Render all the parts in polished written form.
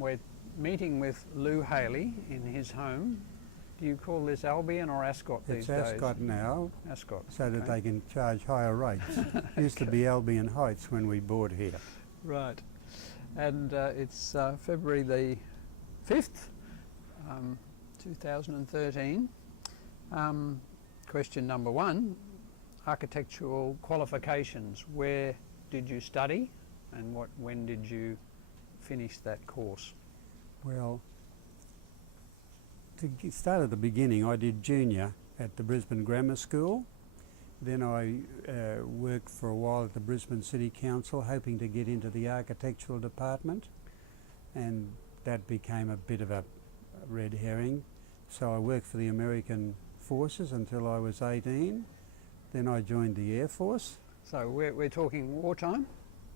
We're meeting with Lou Hailey in his home. Do you call this Albion or Ascot these days? It's Ascot now, Ascot. so that okay. they can charge higher rates. Used to be Albion Heights when we bought here. Right. And it's February the 5th, 2013. Question number one, architectural qualifications. Where did you study and when did you finish that course? Well, to start at the beginning, I did junior at the Brisbane Grammar School. Then I worked for a while at the Brisbane City Council, hoping to get into the architectural department, and that became a bit of a red herring. So I worked for the American Forces until I was 18. Then I joined the Air Force. So we're talking wartime?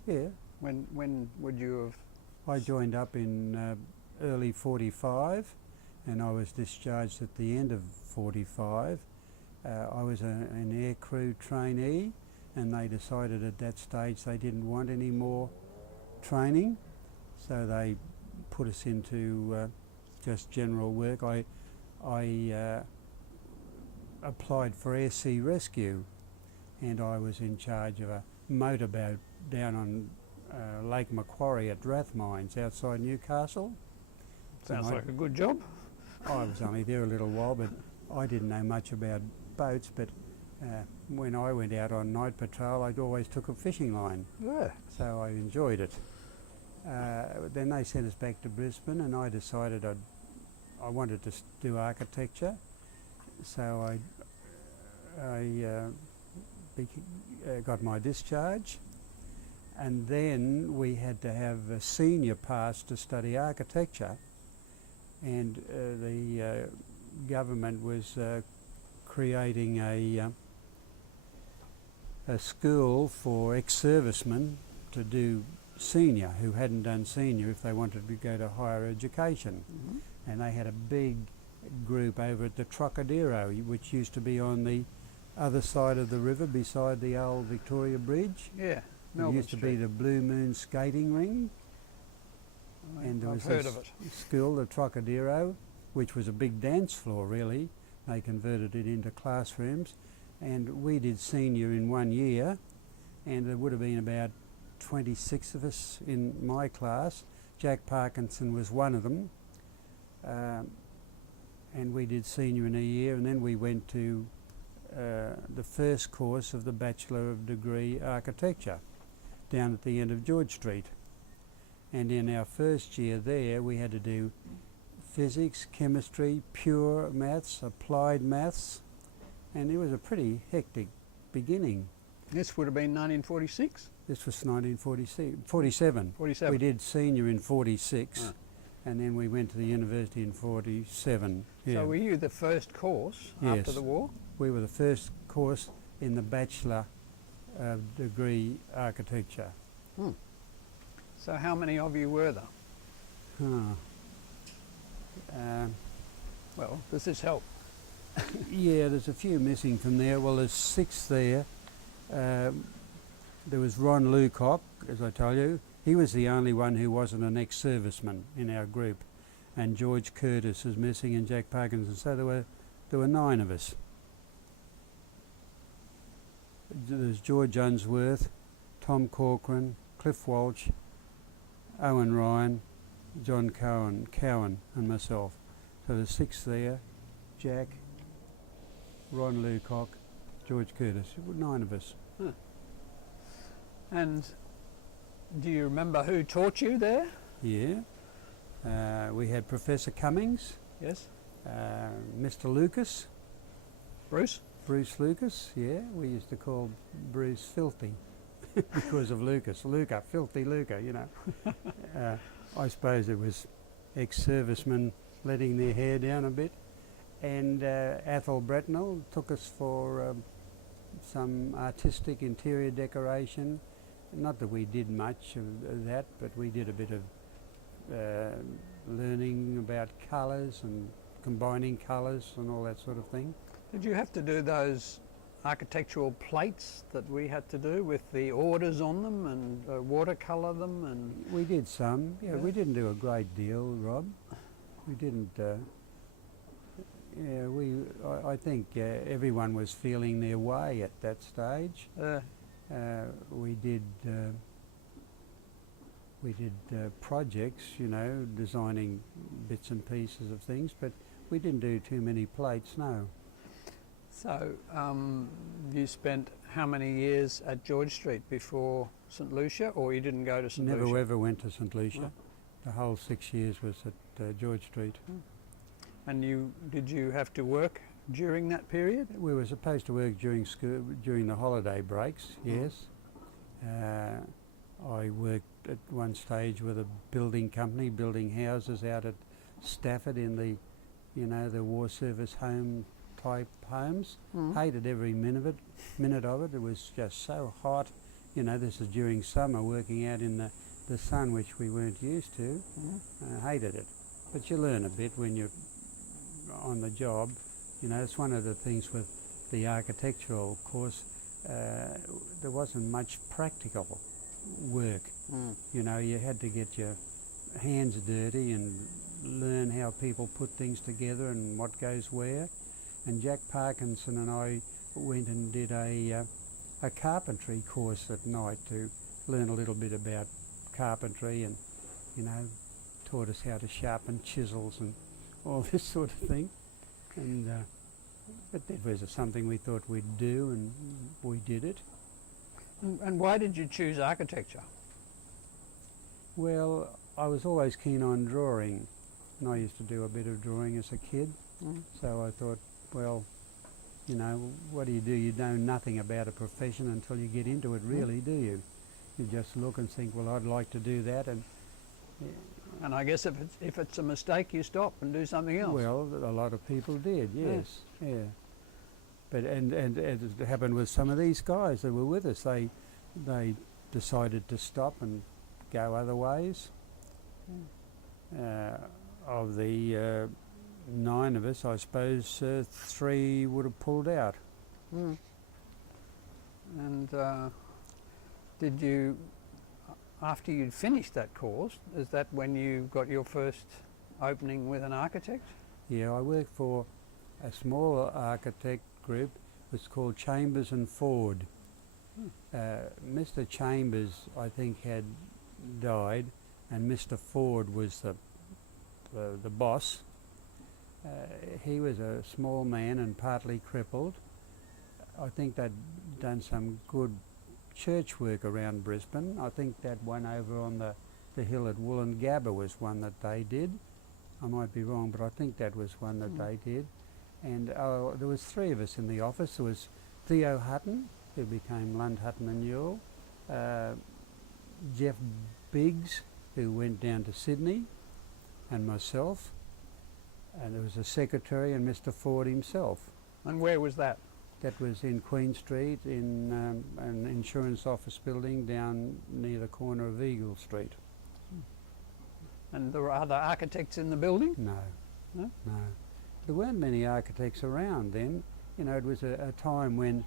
Yeah. When would you have? I joined up in early 45, and I was discharged at the end of 45. I was an aircrew trainee, and they decided at that stage they didn't want any more training, so they put us into just general work. I applied for Air Sea Rescue, and I was in charge of a motorboat down on Lake Macquarie at Rathmines outside Newcastle. Sounds like a good job. I was only there a little while, but I didn't know much about boats, but when I went out on night patrol, I always took a fishing line. Yeah. So I enjoyed it. Then they sent us back to Brisbane, and I decided I wanted to do architecture. So I got my discharge, and then we had to have a senior pass to study architecture, and the government was creating a school for ex-servicemen to do senior who hadn't done senior if they wanted to go to higher education. Mm-hmm. And they had a big group over at the Trocadero, which used to be on the other side of the river beside the old Victoria Bridge. Yeah, Melbourne It used to be the Blue Moon skating ring. And there was I've heard of it. School, the Trocadero, which was a big dance floor really. They converted it into classrooms, and we did senior in 1 year, and there would have been about 26 of us in my class. Jack Parkinson was one of them, and we did senior in a year, and then we went to the first course of the Bachelor of Degree Architecture down at the end of George Street. And in our first year there, we had to do physics, chemistry, pure maths, applied maths, and it was a pretty hectic beginning. This would have been 1946? This was 1947. 47. We did senior in 46, and then we went to the university in 47. Yeah. So were you the first course after the war? We were the first course in the Bachelor Degree Architecture. Hmm. So how many of you were there? Well, does this help? Yeah, there's a few missing from there. Well, there's 6 there. There was Ron Lucock, as I told you. He was the only one who wasn't an ex-serviceman in our group. And George Curtis is missing, and Jack Parkinson. So there were 9 of us. There's George Unsworth, Tom Corcoran, Cliff Walsh, Owen Ryan, John Cowan and myself. So there's 6 there, Jack, Ron Lucock, George Curtis, 9 of us. Huh. And do you remember who taught you there? Yeah, we had Professor Cummings. Yes. Mr. Lucas. Bruce Lucas, yeah, we used to call Bruce Filthy because of Lucas. Filthy Luca, you know. I suppose it was ex-servicemen letting their hair down a bit. And Athol Bretnell took us for some artistic interior decoration. Not that we did much of that, but we did a bit of learning about colours and combining colours and all that sort of thing. Did you have to do those architectural plates that we had to do with the orders on them and watercolour them? And We did some. Yeah, Yeah. we didn't do a great deal, Rob. We didn't. Yeah, I think everyone was feeling their way at that stage. We did. We did projects, you know, designing bits and pieces of things, but we didn't do too many plates. No. so you spent how many years at George Street before St Lucia, or you didn't go to St Never Lucia? ever went to St Lucia. Oh. The whole 6 years was at George Street. And did you have to work during that period? We were supposed to work during school, during the holiday breaks. Yes. I worked at one stage with a building company, building houses out at Stafford in the, you know, the war service home type homes. Hated every minute of it. It was just so hot. You know, this is during summer, working out in the sun, which we weren't used to. Hated it. But you learn a bit when you're on the job. You know, it's one of the things with the architectural course. There wasn't much practical work. You know, you had to get your hands dirty and learn how people put things together and what goes where. And Jack Parkinson and I went and did a carpentry course at night to learn a little bit about carpentry, and, you know, taught us how to sharpen chisels and all this sort of thing. And but that was something we thought we'd do, and we did it. And why did you choose architecture? Well, I was always keen on drawing, and I used to do a bit of drawing as a kid. So I thought, well, you know, what do? You know nothing about a profession until you get into it, really, do you? You just look and think, well, I'd like to do that, and And I guess if it's a mistake, you stop and do something else. well, a lot of people did, yes, yeah. But and it happened with some of these guys that were with us. They decided to stop and go other ways. Of the 9 of us, I suppose 3 would have pulled out. And did you, after you'd finished that course, is that when you got your first opening with an architect? Yeah, I worked for a small architect group. It's called Chambers and Ford. Mr. Chambers, I think, had died, and Mr. Ford was the boss. He was a small man and partly crippled. I think they'd done some good church work around Brisbane. I think that one over on the hill at Wollongabba was one that they did. I might be wrong, but I think that was one that they did. And there was 3 of us in the office. There was Theo Hutton, who became Lund, Hutton and Newell, Jeff Biggs, who went down to Sydney, and myself. And there was a secretary and Mr. Ford himself. And where was that? That was in Queen Street, in an insurance office building down near the corner of Eagle Street. And there were other architects in the building? No. No? No. There weren't many architects around then. You know, it was a time when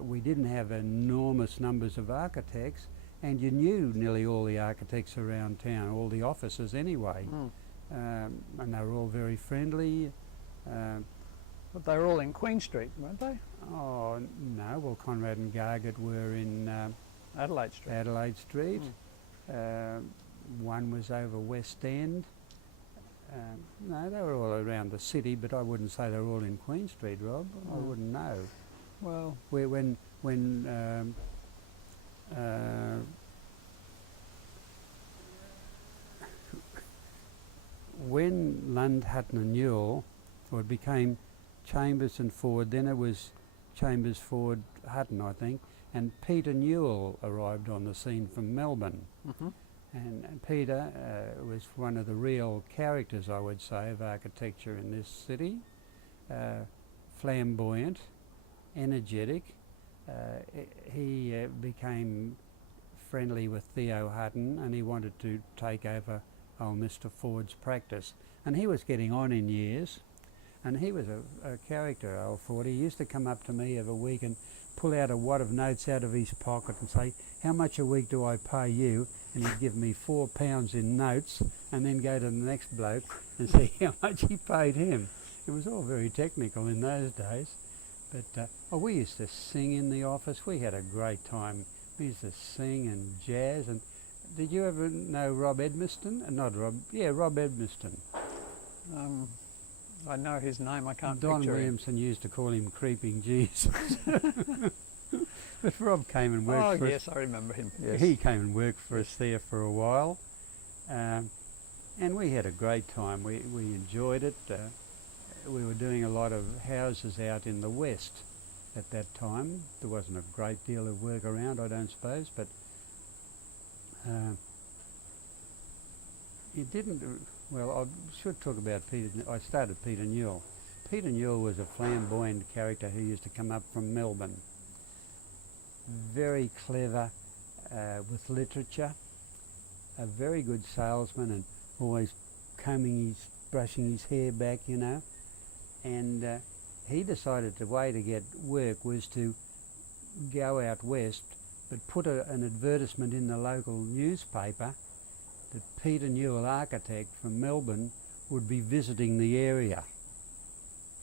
we didn't have enormous numbers of architects, and you knew nearly all the architects around town, all the offices anyway. And they were all very friendly. But they were all in Queen Street, weren't they? Oh, no, well, Conrad and Gargett were in Adelaide Street. Adelaide Street. One was over West End. No, they were all around the city, but I wouldn't say they were all in Queen Street, Rob. I wouldn't know. Well, When Lund, Hutton and Newell, or it became Chambers and Ford, then it was Chambers, Ford, Hutton, I think, and Peter Newell arrived on the scene from Melbourne. And Peter was one of the real characters, I would say, of architecture in this city. Flamboyant, energetic. He became friendly with Theo Hutton, and he wanted to take over old Mr. Ford's practice. And he was getting on in years. And he was a character, old Ford. He used to come up to me every week and pull out a wad of notes out of his pocket and say, "How much a week do I pay you?" And he'd give me £4 in notes, and then go to the next bloke and see how much he paid him. It was all very technical in those days. But we used to sing in the office. We had a great time. We used to sing and jazz. And did you ever know Rob Edmiston? Rob Edmiston. I know his name, I can't Don picture him. Williamson used to call him Creeping Jesus. But Rob came and worked for us. Oh yes, I remember him. Yes. He came and worked for us there for a while. And we had a great time. We enjoyed it. We were doing a lot of houses out in the west at that time. There wasn't a great deal of work around, I don't suppose, but it didn't. Well, I should talk about Peter. I started Peter Newell. Peter Newell was a flamboyant character who used to come up from Melbourne. Very clever with literature, a very good salesman, and always brushing his hair back, you know. And he decided the way to get work was to go out west, but put an advertisement in the local newspaper that Peter Newell, architect from Melbourne, would be visiting the area.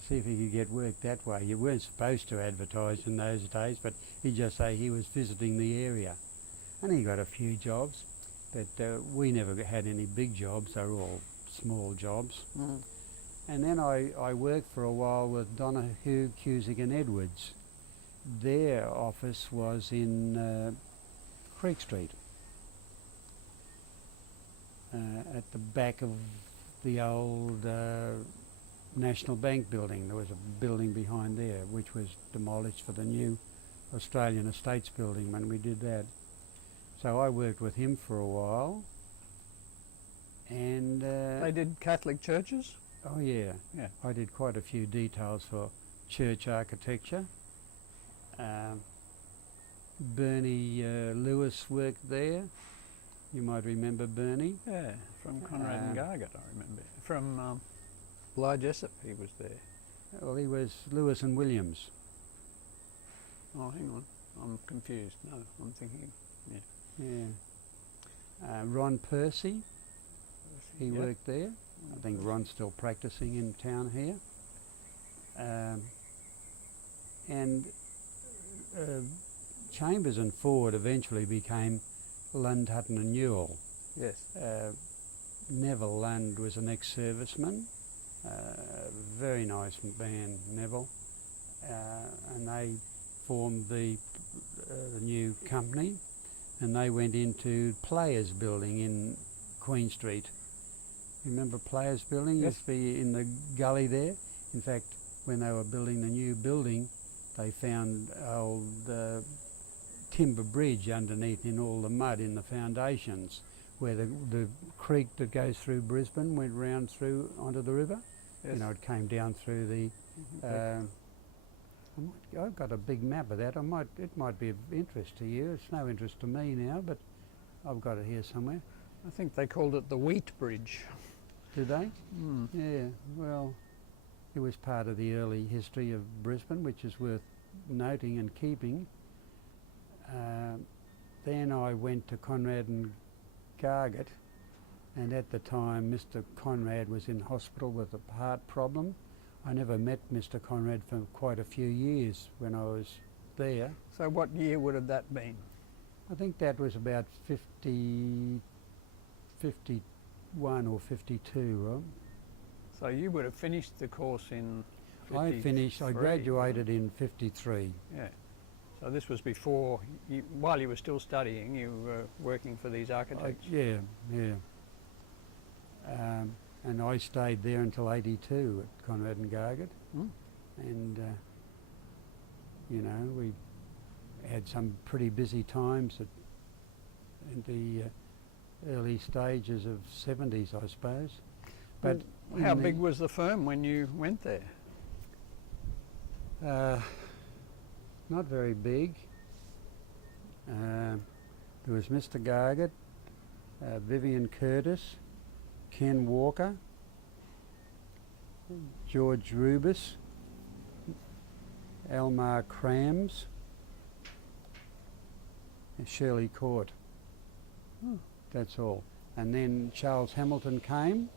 See if he could get work that way. You weren't supposed to advertise in those days, but he'd just say he was visiting the area. And he got a few jobs, but we never had any big jobs. They were all small jobs. Mm. And then I worked for a while with Donahue, Cusick and Edwards. Their office was in Creek Street, at the back of the old National Bank building. There was a building behind there which was demolished for the new Australian Estates building when we did that. So I worked with him for a while. And they did Catholic churches? Oh yeah. Yeah. I did quite a few details for church architecture. Bernie Lewis worked there. You might remember Bernie. Yeah, from Conrad and Gargett, I remember. From Bly Jessup, he was there. Well, he was Lewis and Williams. Oh, hang on, I'm confused. No, I'm thinking, Yeah. Ron Percy, he worked there. I think Ron's still practicing in town here. And Chambers and Ford eventually became Lund, Hutton and Newell. Yes. Neville Lund was an ex-serviceman, very nice man, Neville, and they formed the new company, and they went into Players Building in Queen Street. Remember Players Building? Yes. Used to be in the gully there. In fact, when they were building the new building, they found old timber bridge underneath in all the mud in the foundations, where the creek that goes through Brisbane went round through onto the river. Yes. You know, it came down through the... I've got a big map of that. It might be of interest to you. It's no interest to me now, but I've got it here somewhere. I think they called it the Wheat Bridge. Did they? Mm. Yeah, well, it was part of the early history of Brisbane, which is worth noting and keeping. Then I went to Conrad and Gargett, and at the time Mr. Conrad was in hospital with a heart problem. I never met Mr. Conrad for quite a few years when I was there. So what year would have that been? I think that was about 51 or 52, Rob. So you would have finished the course in 53. I graduated in 53. Yeah. So this was before, while you were still studying, you were working for these architects? Yeah. And I stayed there until 82 at Conrad and Gargett. Mm. And, you know, we had some pretty busy times in the early stages of 70s, I suppose. But how big was the firm when you went there? Not very big. There was Mr. Gargett, Vivian Curtis, Ken Walker, George Rubus, Elmar Crams, and Shirley Court. Oh. That's all. And then Charles Hamilton came,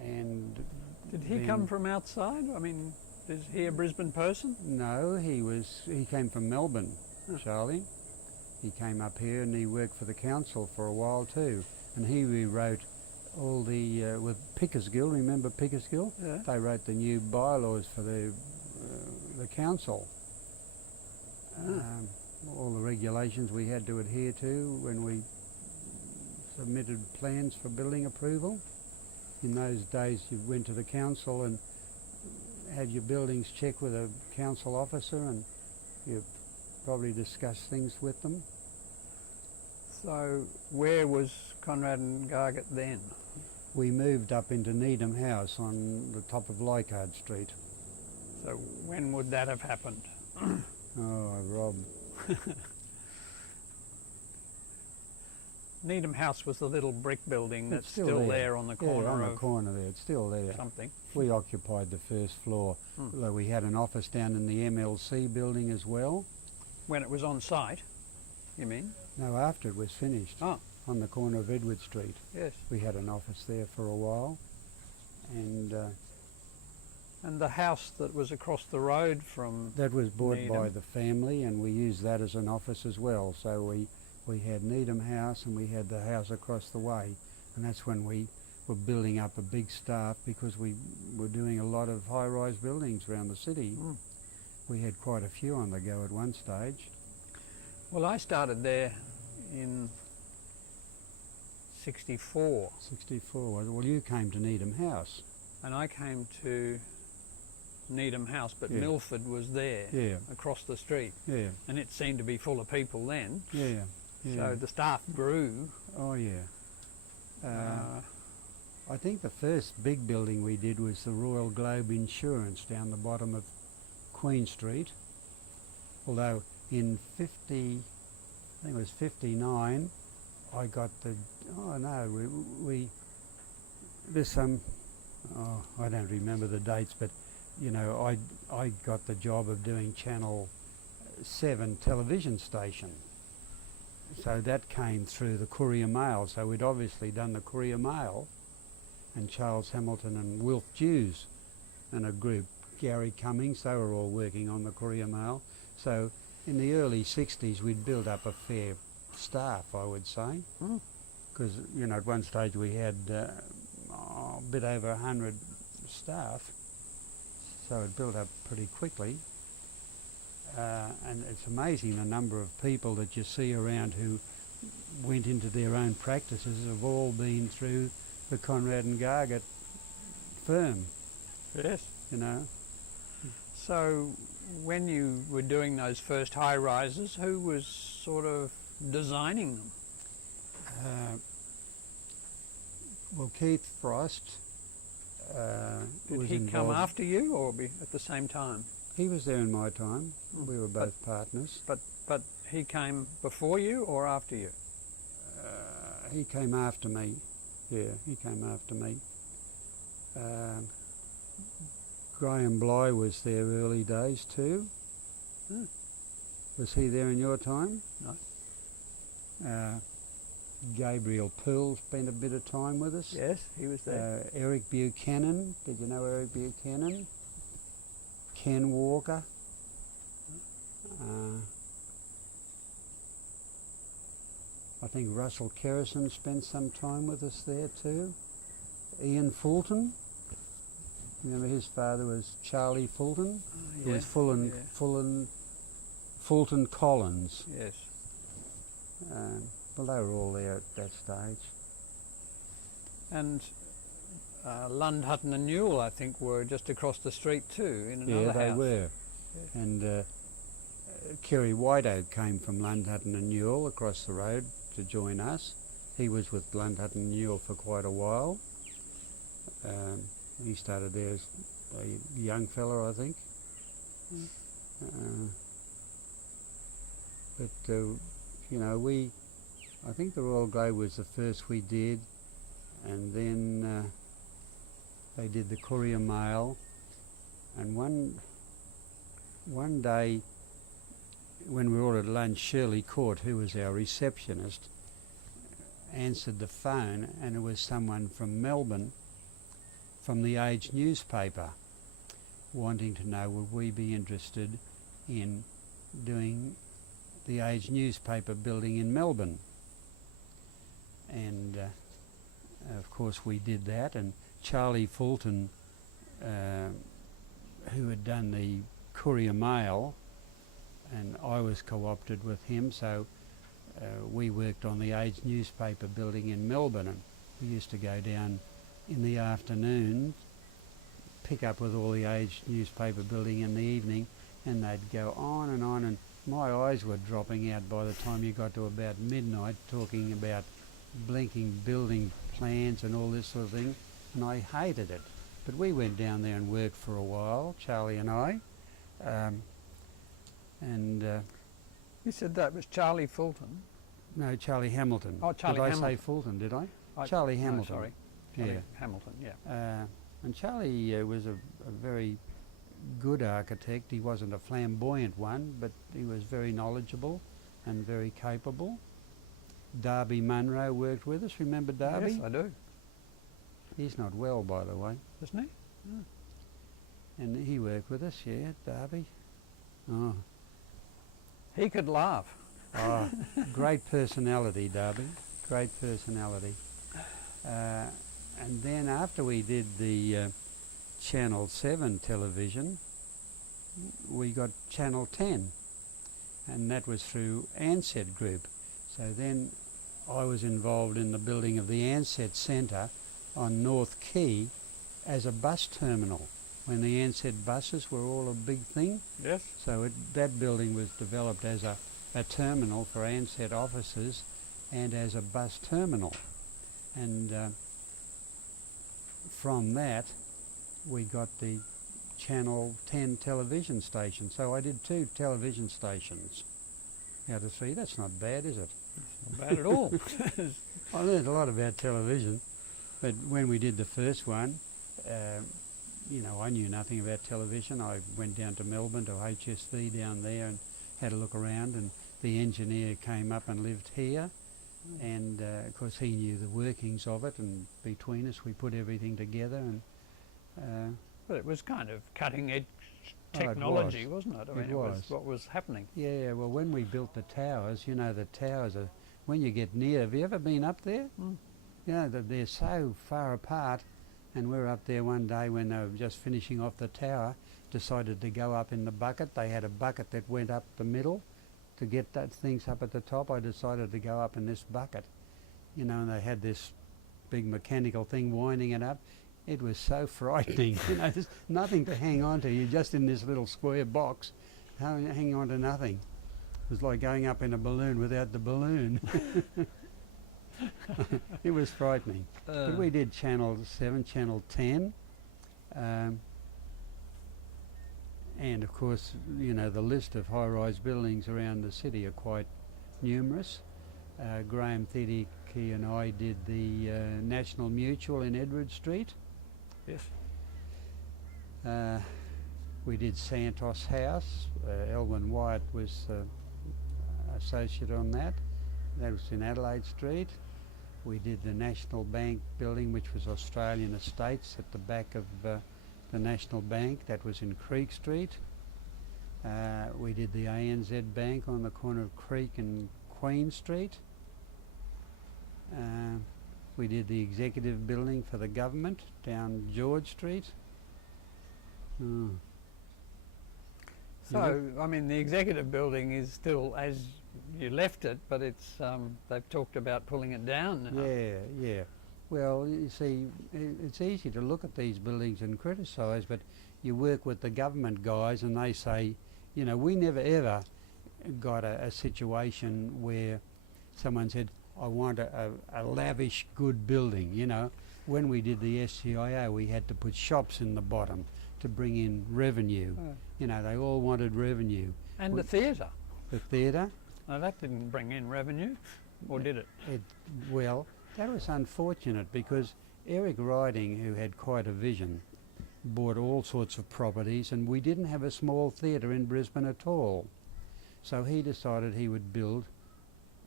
and Did he then- come from outside? I mean, is he a Brisbane person? No, he came from Melbourne, Huh. Charlie. He came up here and he worked for the council for a while too. And he rewrote all the, with Pickersgill, remember Pickersgill? Yeah. They wrote the new bylaws for the council. All the regulations we had to adhere to when we submitted plans for building approval. In those days you went to the council and had your buildings checked with a council officer, and you probably discussed things with them. So where was Conrad and Gargett then? We moved up into Needham House on the top of Leichhardt Street. So when would that have happened? Oh, Rob. Needham House was the little brick building that's It's still there on the corner Yeah, on the of corner there. It's still there. something. We occupied the first floor. Although we had an office down in the MLC building as well. When it was on site, you mean? No, after it was finished. Oh, On the corner of Edward Street. yes. We had an office there for a while. And And the house that was across the road from... that was bought by Needham. the family, and we used that as an office as well. So we had Needham House and we had the house across the way. And that's when we were building up a big staff, because we were doing a lot of high-rise buildings around the city. Mm. We had quite a few on the go at one stage. Well, I started there in 64, 64 was it? Well, you came to Needham House. and I came to Needham House, but Yeah. Milford was there Yeah, across the street, yeah, and it seemed to be full of people then. yeah, yeah. So the staff grew. Oh, yeah. I think the first big building we did was the Royal Globe Insurance down the bottom of Queen Street. Although in I think it was 59, I got the, oh no, there's some, I don't remember the dates, but you know, I got the job of doing Channel 7 television station. So that came through the Courier Mail. So we'd obviously done the Courier Mail, and Charles Hamilton and Wilf Dews and a group, Gary Cummings, they were all working on the Courier Mail. So in the early 60s we'd built up a fair staff, I would say, because you know, at one stage we had a bit over 100 staff, so it built up pretty quickly. And it's amazing the number of people that you see around who went into their own practices have all been through the Conrad and Gargett firm, Yes. you know. So when you were doing those first high rises, who was sort of designing them? Well, Keith Frost Did was he come involved. after you or at the same time? He was there in my time. We were both partners. But he came before you or after you? He came after me. Yeah, he came after me. Graham Bly was there early days too. Hmm. Was he there in your time? No. Gabriel Pearl spent a bit of time with us. Yes, he was there. Eric Buchanan. Did you know Eric Buchanan? Ken Walker. I think Russell Kerrison spent some time with us there too. Ian Fulton. Remember his father was Charlie Fulton? It was Fulton Collins. Yes. Well, they were all there at that stage. And Lund, Hutton and Newell, I think, were just across the street too, in another Yeah, they house. were. Yeah. And Kerry Whiteoak came from Lund, Hutton and Newell across the road to join us. He was with Lund, Hutton and Newell for quite a while. He started there as a young fella, I think. You know, I think the Royal Globe was the first we did, and then they did the Courier Mail, and one day when we were all at lunch, Shirley Court, who was our receptionist, answered the phone, and it was someone from Melbourne, from the Age newspaper, wanting to know would we be interested in doing the Age newspaper building in Melbourne. And of course we did that, and Charlie Fulton, who had done the Courier Mail, and I was co-opted with him, so we worked on the Age newspaper building in Melbourne, and we used to go down in the afternoon, pick up with all the Age newspaper building in the evening, and they'd go on, and my eyes were dropping out by the time you got to about midnight, talking about blinking building plans and all this sort of thing, and I hated it. But we went down there and worked for a while, Charlie and I, You said that was Charlie Fulton? no, Charlie Hamilton. Oh, Charlie Did I Hamilton. say Fulton, did I? Charlie Hamilton. No, sorry. Yeah. Charlie Hamilton, yeah. And Charlie was a very good architect. He wasn't a flamboyant one, but he was very knowledgeable and very capable. Darby Munro worked with us. Remember Darby? Yes, I do. He's not well, by the way. Isn't he? And he worked with us, yeah, Darby. Oh, He could laugh. oh great personality, Darby. Great personality. And then after we did the Channel 7 television, we got Channel 10, and that was through Ansett Group. So then I was involved in the building of the Ansett Centre on North Quay as a bus terminal, when the Ansett buses were all a big thing. Yes. So that building was developed as a terminal for Ansett offices and as a bus terminal. And from that we got the Channel 10 television station. So I did 2 television stations out of 3. That's not bad, is it? Not bad at all. I learned a lot about television, but when we did the first one, you know, I knew nothing about television. I went down to Melbourne to HSV down there and had a look around, and the engineer came up and lived here, and of course he knew the workings of it, and between us we put everything together. And But it was kind of cutting edge technology, wasn't it? I mean, it was what was happening. yeah, well, when we built the towers, you know, the towers are, when you get near, have you ever been up there? You know, they're so far apart, and we were up there one day when they were just finishing off the tower, decided to go up in the bucket. They had a bucket that went up the middle to get that things up at the top. I decided to go up in this bucket, you know, and they had this big mechanical thing winding it up. It was so frightening. You know, there's nothing to hang on to. You're just in this little square box, hanging on to nothing. It was like going up in a balloon without the balloon. It was frightening. But we did Channel 7, Channel 10, and of course, you know, the list of high-rise buildings around the city are quite numerous. Graham Thedeke and I did the National Mutual in Edward Street. Yes. We did Santos House. Elwyn Wyatt was associate on that. That was in Adelaide Street. We did the National Bank building, which was Australian Estates at the back of the National Bank. That was in Creek Street. We did the ANZ Bank on the corner of Creek and Queen Street. We did the executive building for the government down George Street. So, I mean, the executive building is still as you left it, but it's they've talked about pulling it down now. Yeah. Well, you see, it's easy to look at these buildings and criticise, but you work with the government guys and they say, you know, we never ever got a situation where someone said, I want a lavish, good building, you know. When we did the SCIO, we had to put shops in the bottom to bring in revenue. You know, they all wanted revenue. And the theatre. The theatre? No, that didn't bring in revenue, or did it? Well, That was unfortunate because Eric Riding, who had quite a vision, bought all sorts of properties, and we didn't have a small theatre in Brisbane at all. So he decided he would build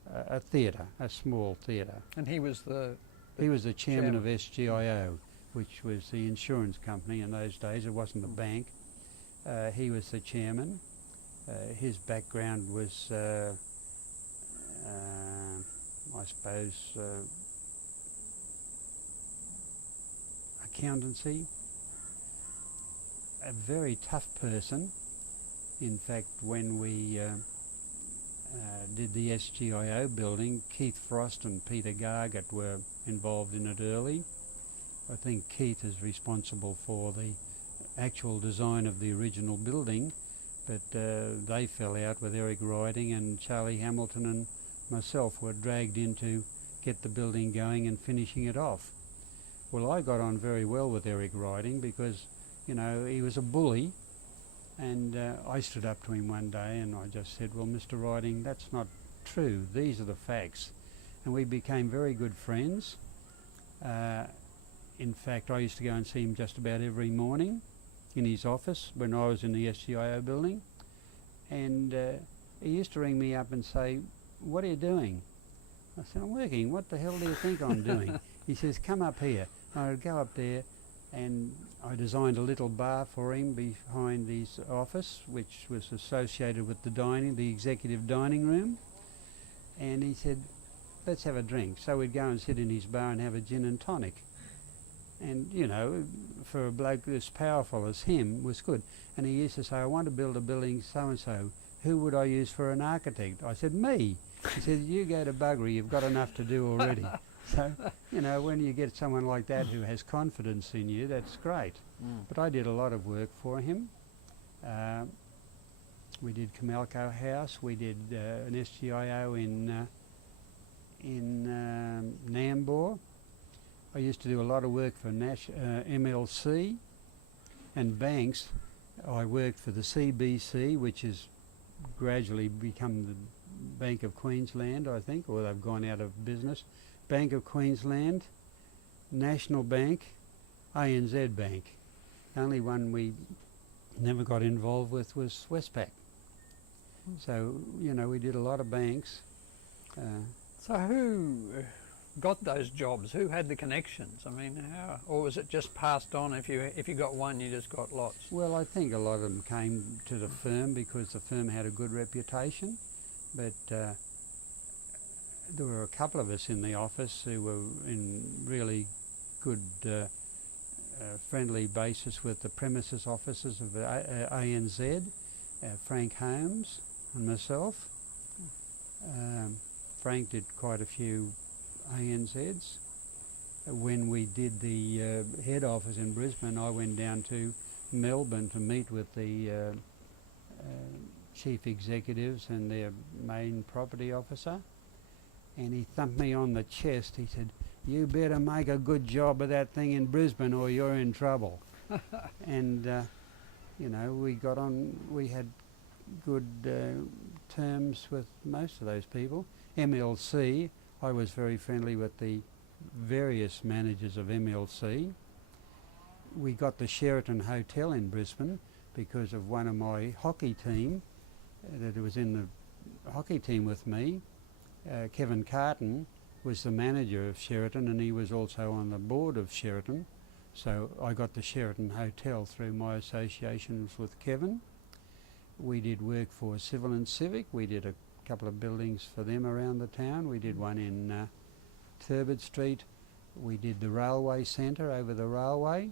a theatre, a small theatre. And he was the chairman of SGIO, which was the insurance company in those days. It wasn't a bank. He was the chairman. His background was, I suppose, accountancy. A very tough person. In fact, when we did the SGIO building, Keith Frost and Peter Gargett were involved in it early. I think Keith is responsible for the actual design of the original building, but they fell out with Eric Riding, and Charlie Hamilton and myself were dragged in to get the building going and finishing it off. Well, I got on very well with Eric Riding because, you know, he was a bully, and I stood up to him one day and I just said, well, Mr. Riding, that's not true. These are the facts. And we became very good friends. In fact, I used to go and see him just about every morning in his office when I was in the SGIO building. And he used to ring me up and say, what are you doing? I said, I'm working. What the hell do you think I'm doing? He says, come up here. I would go up there, and I designed a little bar for him behind his office, which was associated with the executive dining room. And he said, let's have a drink. So we'd go and sit in his bar and have a gin and tonic. And, you know, for a bloke as powerful as him, was good. And he used to say, I want to build a building so-and-so. Who would I use for an architect? I said, me. He said, you go to buggery, you've got enough to do already. So, you know, when you get someone like that who has confidence in you, that's great. But I did a lot of work for him. We did Camalco House, we did an SGIO in Nambour. I used to do a lot of work for MLC and banks. I worked for the CBC, which has gradually become the Bank of Queensland, I think, or they've gone out of business. Bank of Queensland, National Bank, ANZ Bank. The only one we never got involved with was Westpac. So, you know, we did a lot of banks. So who got those jobs? Who had the connections? I mean, how, or was it just passed on? If you got one, you just got lots? Well, I think a lot of them came to the firm because the firm had a good reputation, but there were a couple of us in the office who were in really good friendly basis with the premises officers of ANZ, Frank Holmes and myself. Frank did quite a few ANZs. When we did the head office in Brisbane, I went down to Melbourne to meet with the chief executives and their main property officer, and he thumped me on the chest. He said, you better make a good job of that thing in Brisbane or you're in trouble. And you know, we got on, we had good terms with most of those people. MLC, I was very friendly with the various managers of MLC. We got the Sheraton Hotel in Brisbane because of one of my hockey team that was in the hockey team with me. Kevin Carton was the manager of Sheraton, and he was also on the board of Sheraton. So I got the Sheraton Hotel through my associations with Kevin. We did work for Civil and Civic. We did a couple of buildings for them around the town. We did one in Turbot Street. We did the railway centre over the railway.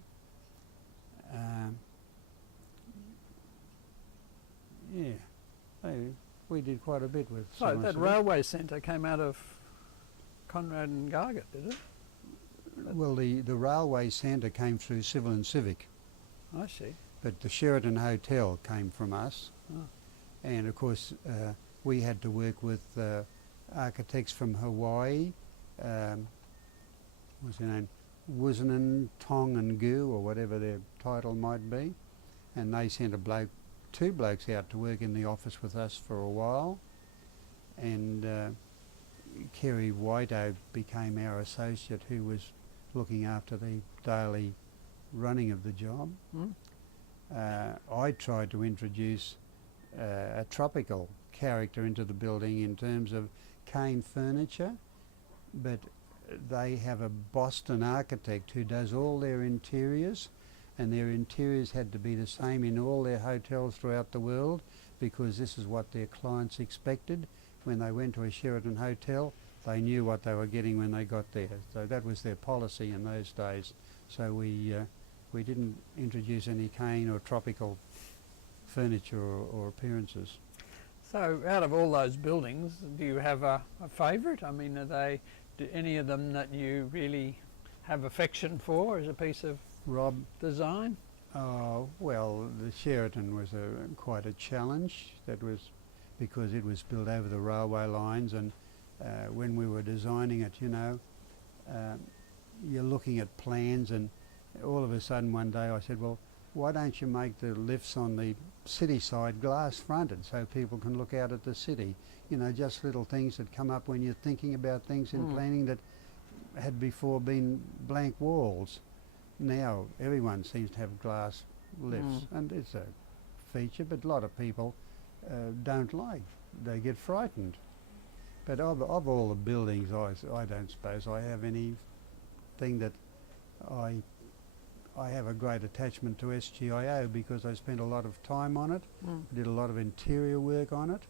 We did quite a bit with So that railway centre came out of Conrad and Gargett, did it? Well, the railway centre came through Civil and Civic. I see. But the Sheraton Hotel came from us. Oh. And of course we had to work with architects from Hawaii, what's their name, Wusanen, Tong and Gu, or whatever their title might be, and they sent two blokes out to work in the office with us for a while, and Kerry Whiteoak became our associate, who was looking after the daily running of the job. I tried to introduce a tropical character into the building in terms of cane furniture, but they have a Boston architect who does all their interiors, and their interiors had to be the same in all their hotels throughout the world, because this is what their clients expected. When they went to a Sheraton hotel, they knew what they were getting when they got there. So that was their policy in those days. So we didn't introduce any cane or tropical furniture or appearances. So out of all those buildings, do you have a favourite? I mean, do any of them that you really have affection for as a piece of design? Well, the Sheraton was quite a challenge. That was because it was built over the railway lines, and when we were designing it, you know, you're looking at plans, and all of a sudden one day I said, well, why don't you make the lifts on the city side glass fronted so people can look out at the city? You know, just little things that come up when you're thinking about things in planning that had before been blank walls. Now everyone seems to have glass lifts, and it's a feature, but a lot of people don't like. They get frightened. But of all the buildings, I don't suppose I have anything that I have a great attachment to SGIO, because I spent a lot of time on it, did a lot of interior work on it,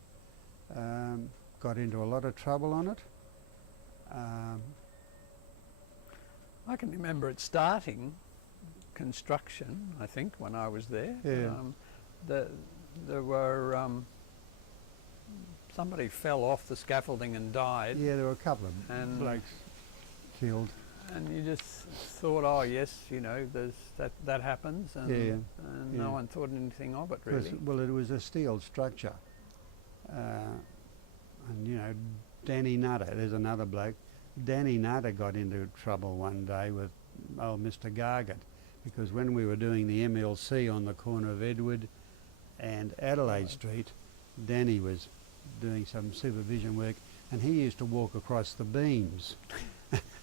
got into a lot of trouble on it. I can remember it starting construction, I think, when I was there. Yeah. There were somebody fell off the scaffolding and died. Yeah, there were a couple of blokes killed. And you just thought, oh yes, you know, there's that happens, and, no one thought anything of it really. Well, it was a steel structure, and you know, Danny Nutter, there's another bloke. Danny Nutter got into trouble one day with old Mr. Gargett, because when we were doing the MLC on the corner of Edward and Adelaide Street, Danny was doing some supervision work, and he used to walk across the beams.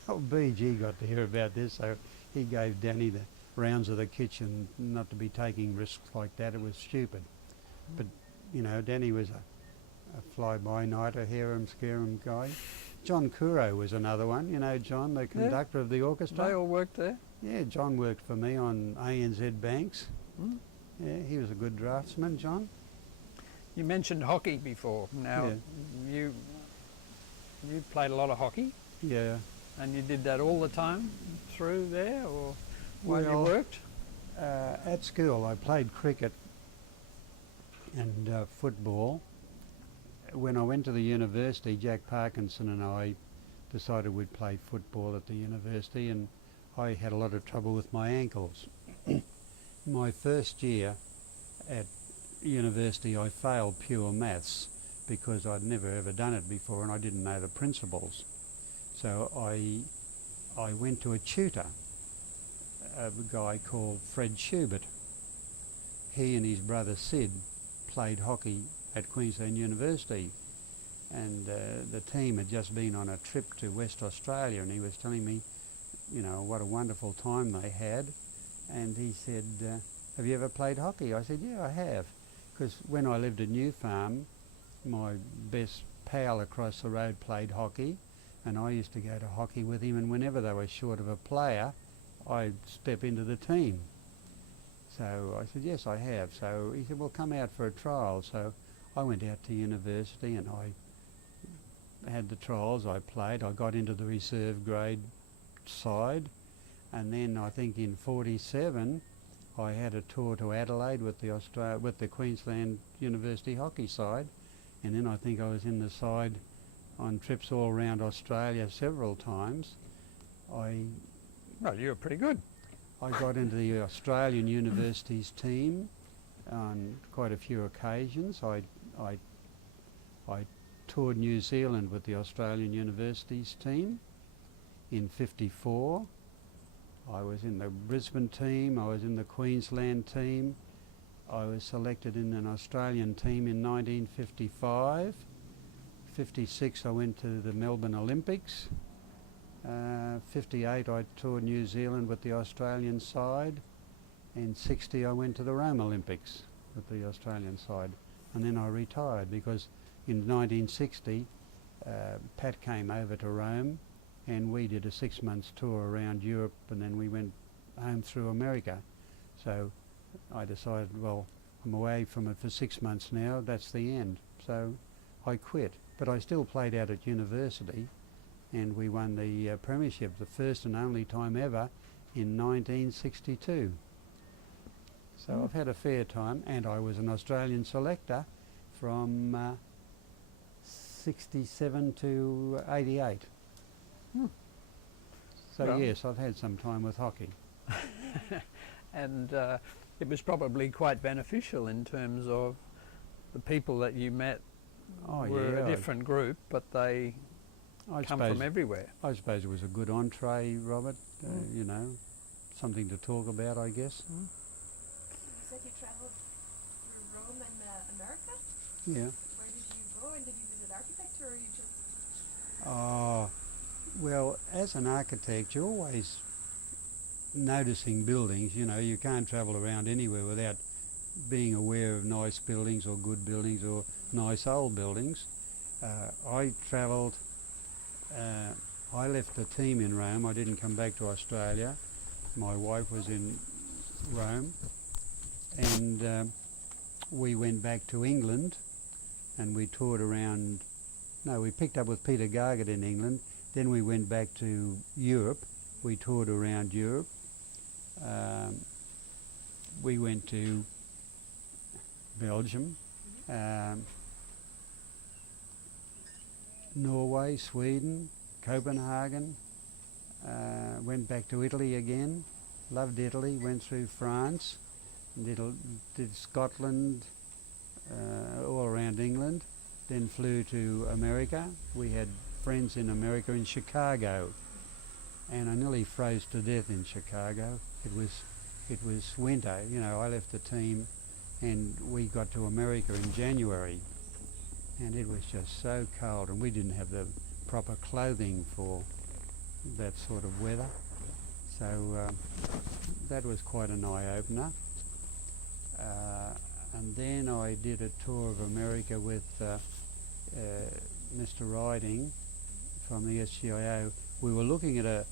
Old BG got to hear about this, so he gave Danny the rounds of the kitchen not to be taking risks like that. It was stupid. But, you know, Danny was a fly-by-nighter, harem-scarum guy. John Kuro was another one. You know John, the conductor of the orchestra? They all worked there? Yeah, John worked for me on ANZ Banks. Yeah, he was a good draftsman, John. You mentioned hockey before. Now, you played a lot of hockey? Yeah. And you did that all the time through there, or while you worked? At school I played cricket and football. When I went to the university, Jack Parkinson and I decided we'd play football at the university, and I had a lot of trouble with my ankles. My first year at university I failed pure maths because I'd never ever done it before and I didn't know the principles. So I went to a tutor, a guy called Fred Schubert. He and his brother Sid played hockey at Queensland University, and the team had just been on a trip to West Australia, and he was telling me, you know, what a wonderful time they had. And he said, have you ever played hockey? I said, yeah, I have. Because when I lived at New Farm, my best pal across the road played hockey, and I used to go to hockey with him, and whenever they were short of a player, I'd step into the team. So I said, yes, I have. So he said, well, come out for a trial. So I went out to university and I had the trials, I played, I got into the reserve grade side, and then I think in '47 I had a tour to Adelaide with the Queensland University hockey side, and then I think I was in the side on trips all around Australia several times. Well, you were pretty good. I got into the Australian Universities team on quite a few occasions. I toured New Zealand with the Australian Universities team in '54. I was in the Brisbane team, I was in the Queensland team, I was selected in an Australian team in 1955, 56 I went to the Melbourne Olympics. 58 I toured New Zealand with the Australian side, and 60 I went to the Rome Olympics with the Australian side, and then I retired because in 1960 Pat came over to Rome and we did a 6 months tour around Europe, and then we went home through America. So I decided, well, I'm away from it for 6 months now, that's the end. So I quit, but I still played out at university, and we won the premiership, the first and only time ever, in 1962. So I've had a fair time, and I was an Australian selector from 67 to 88. So Well, yes, I've had some time with hockey. and it was probably quite beneficial in terms of the people that you met were a different group, but they come from everywhere. I suppose it was a good entree, Robert, you know, something to talk about, I guess. You said you travelled through Rome and America? Yeah. Where did you go, and did you visit architecture, or you just... Oh, well, as an architect, you're always noticing buildings. You know, you can't travel around anywhere without being aware of nice buildings or good buildings or nice old buildings. I travelled, I left the team in Rome. I didn't come back to Australia. My wife was in Rome, and we went back to England and we toured around. No, we picked up with Peter Gargett in England. Then we went back to Europe. We toured around Europe. We went to Belgium, Norway, Sweden, Copenhagen, went back to Italy again, loved Italy, went through France, did Scotland, all around England, then flew to America. We had friends in America, in Chicago, and I nearly froze to death in Chicago. It was winter, you know. I left the team and we got to America in January, and it was just so cold, and we didn't have the proper clothing for that sort of weather. So that was quite an eye-opener. And then I did a tour of America with Mr. Riding from the SGIO. We were looking at a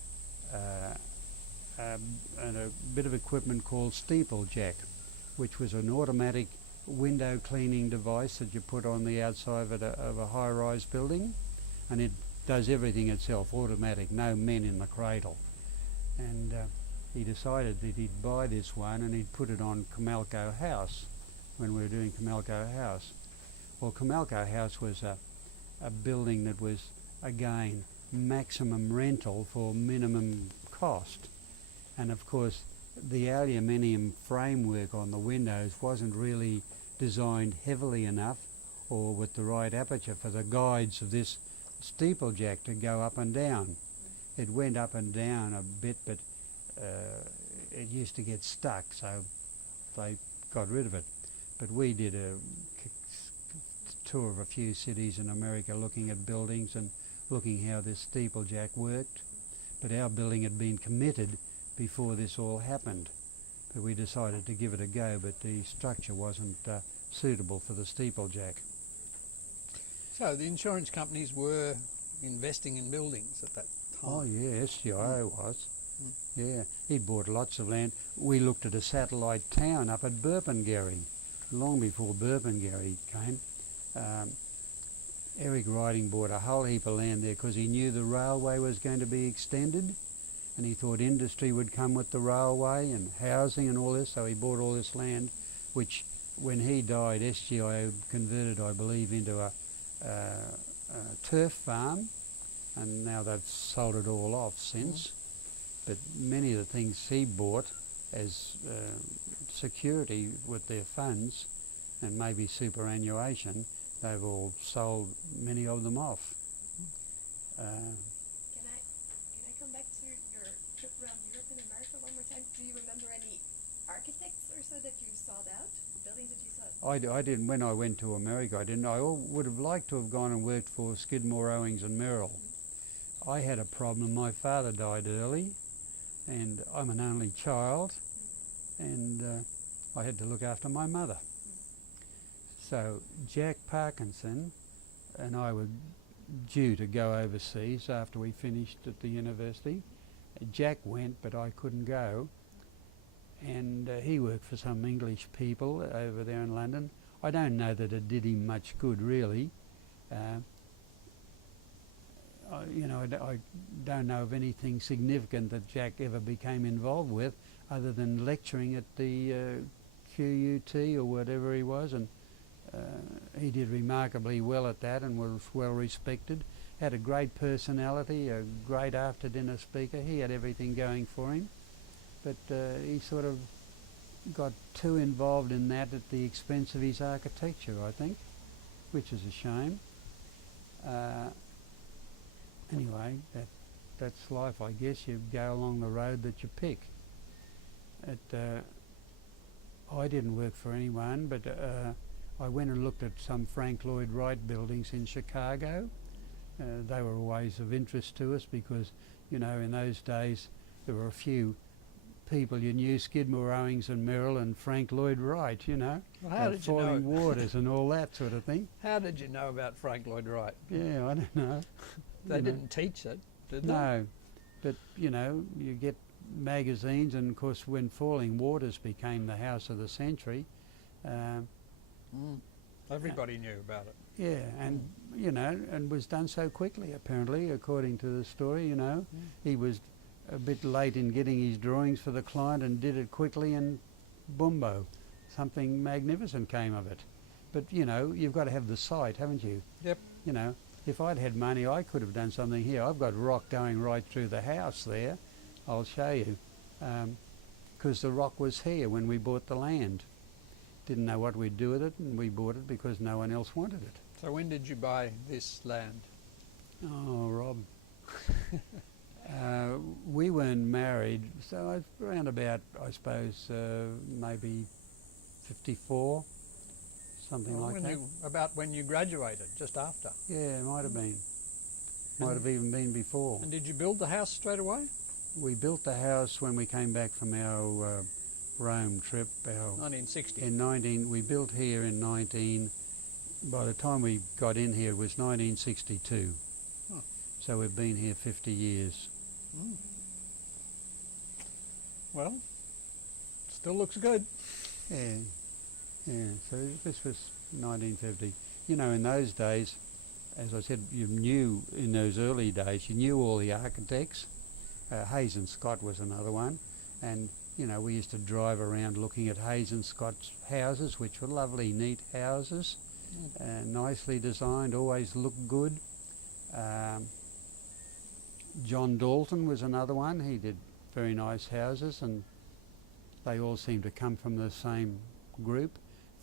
bit of equipment called steeplejack, which was an automatic window cleaning device that you put on the outside of a high-rise building, and it does everything itself, automatic, no men in the cradle. And he decided that he'd buy this one and he'd put it on Camalco House when we were doing Camalco House. Well, Camalco House was a building that was, again, maximum rental for minimum cost. And of course, the aluminium framework on the windows wasn't really designed heavily enough or with the right aperture for the guides of this steeplejack to go up and down. It went up and down a bit, but it used to get stuck, so they got rid of it. But we did a tour of a few cities in America looking at buildings and looking how this steeplejack worked. But our building had been committed before this all happened. But we decided to give it a go, but the structure wasn't suitable for the steeplejack. So the insurance companies were investing in buildings at that time? Oh yeah, SGIO was. Yeah, he'd bought lots of land. We looked at a satellite town up at Burpengary, long before Burpengary came. Eric Riding bought a whole heap of land there because he knew the railway was going to be extended, and he thought industry would come with the railway and housing and all this, so he bought all this land, which when he died, SGIO converted, I believe, into a turf farm, and now they've sold it all off since. But many of the things he bought as security with their funds and maybe superannuation, they've all sold many of them off. Can I come back to your trip around Europe and America one more time? Do you remember any architects or so that you sought out? buildings that you saw? I didn't, when I went to America, I didn't. Would have liked to have gone and worked for Skidmore, Owings and Merrill. I had a problem. My father died early, and I'm an only child, and I had to look after my mother. So Jack Parkinson and I were due to go overseas after we finished at the university. Jack went, but I couldn't go, and he worked for some English people over there in London. I don't know that it did him much good, really. I don't know of anything significant that Jack ever became involved with, other than lecturing at the QUT or whatever he was, and he did remarkably well at that and was well respected. Had a great personality, a great after-dinner speaker. He had everything going for him, but he sort of got too involved in that at the expense of his architecture, I think, which is a shame. Anyway, that's life, I guess. You go along the road that you pick. I didn't work for anyone, but I went and looked at some Frank Lloyd Wright buildings in Chicago. They were always of interest to us because, in those days there were a few people you knew, Skidmore, Owings and Merrill and Frank Lloyd Wright, Well, how did you know? Falling Waters and all that sort of thing. How did you know about Frank Lloyd Wright? Yeah, I don't know. They didn't teach it, did they? No, but you get magazines, and of course when Falling Waters became the house of the century, Everybody knew about it. yeah, and and was done so quickly apparently, according to the story. He was a bit late in getting his drawings for the client and did it quickly, and boombo, something magnificent came of it. But you've got to have the site, haven't you? Yep. If I'd had money, I could have done something here. I've got rock going right through the house there. I'll show you, because the rock was here when we bought the land. Didn't know what we'd do with it, and we bought it because no one else wanted it. So when did you buy this land? Oh, Rob. We weren't married, so around about, I suppose, maybe 54, something like that. About when you graduated, just after. Yeah, it might have been. Might have even been before. And did you build the house straight away? We built the house when we came back from our Rome trip. 1960. We built here in 19. By the time we got in here, it was 1962. Oh. So we've been here 50 years. Mm. Well, still looks good. Yeah. So this was 1950. In those days, as I said, you knew in those early days, you knew all the architects. Hayes and Scott was another one, and we used to drive around looking at Hayes and Scott's houses, which were lovely, neat houses, nicely designed, always looked good. John Dalton was another one. He did very nice houses, and they all seemed to come from the same group.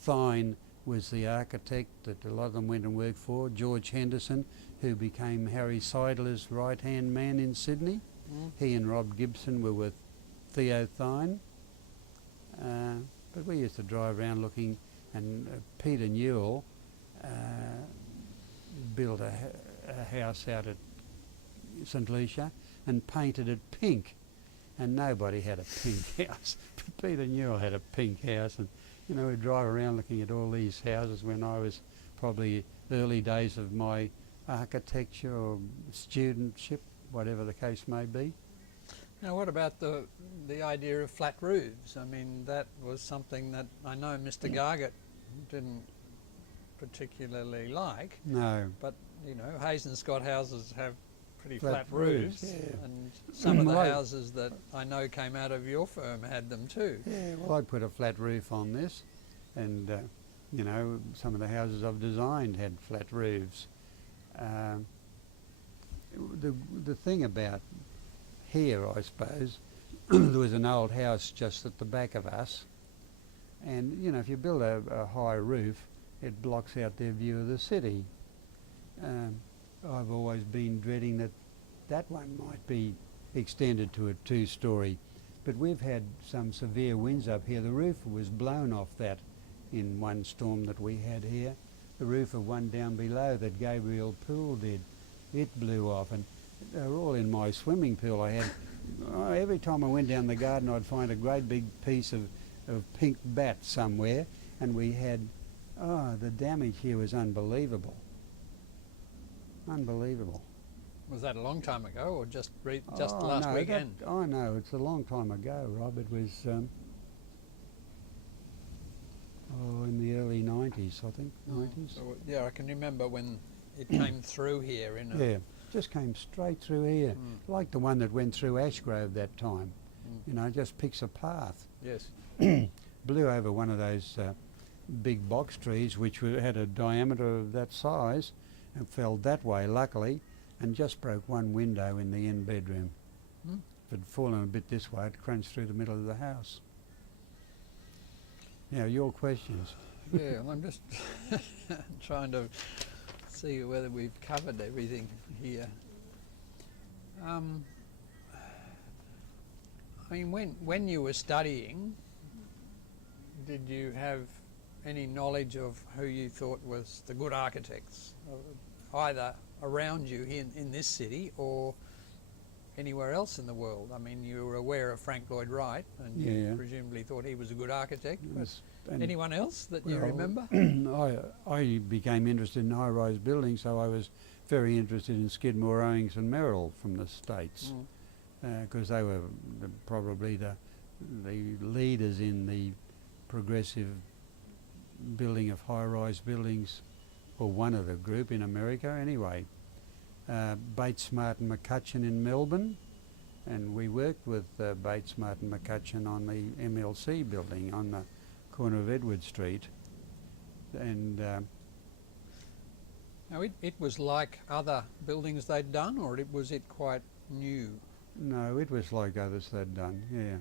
Thine was the architect that a lot of them went and worked for. George Henderson, who became Harry Seidler's right-hand man in Sydney. He and Rob Gibson were with Theo Thine. But we used to drive around looking, and Peter Newell built a house out at St Lucia and painted it pink, and nobody had a pink house, but Peter Newell had a pink house. And we'd drive around looking at all these houses when I was probably early days of my architecture or studentship, whatever the case may be. Now, what about the idea of flat roofs? I mean, that was something that I know Mr. Gargett didn't particularly like. No. But, Hayes and Scott houses have pretty flat roofs. Yeah. And some of the houses that I know came out of your firm had them too. Yeah, well, I put a flat roof on this, and, some of the houses I've designed had flat roofs. The thing about here, I suppose, there was an old house just at the back of us, and if you build a high roof, it blocks out their view of the city. I've always been dreading that one might be extended to a two-storey, but we've had some severe winds up here. The roof was blown off that in one storm that we had here. The roof of one down below that Gabriel Pool did, it blew off, and they were all in my swimming pool. I had, every time I went down the garden I'd find a great big piece of pink bat somewhere, and we had, the damage here was unbelievable. Unbelievable. Was that a long time ago, or just last no, weekend? No, it's a long time ago, Rob. It was in the early 90s, I think, 90s. So, yeah, I can remember when it came through here in a... Yeah, just came straight through here, like the one that went through Ashgrove that time. You know, just picks a path. Yes. Blew over one of those big box trees, which had a diameter of that size, and fell that way, luckily, and just broke one window in the end bedroom. If it had fallen a bit this way, it crunched through the middle of the house. Now, your questions. Yeah, I'm just trying to see whether we've covered everything here. I mean, when you were studying, did you have any knowledge of who you thought was the good architects, either around you in this city or anywhere else in the world? I mean, you were aware of Frank Lloyd Wright, and you presumably thought he was a good architect. But anyone else that you remember? I became interested in high-rise buildings, so I was very interested in Skidmore, Owings and Merrill from the States, because they were probably the leaders in the progressive building of high-rise buildings, or one of the group in America anyway. Bates, Martin, McCutcheon in Melbourne, and we worked with Bates, Martin, McCutcheon on the MLC building on the corner of Edward Street. And now it was like other buildings they'd done, or was it quite new? no, it was like others they'd done, yeah.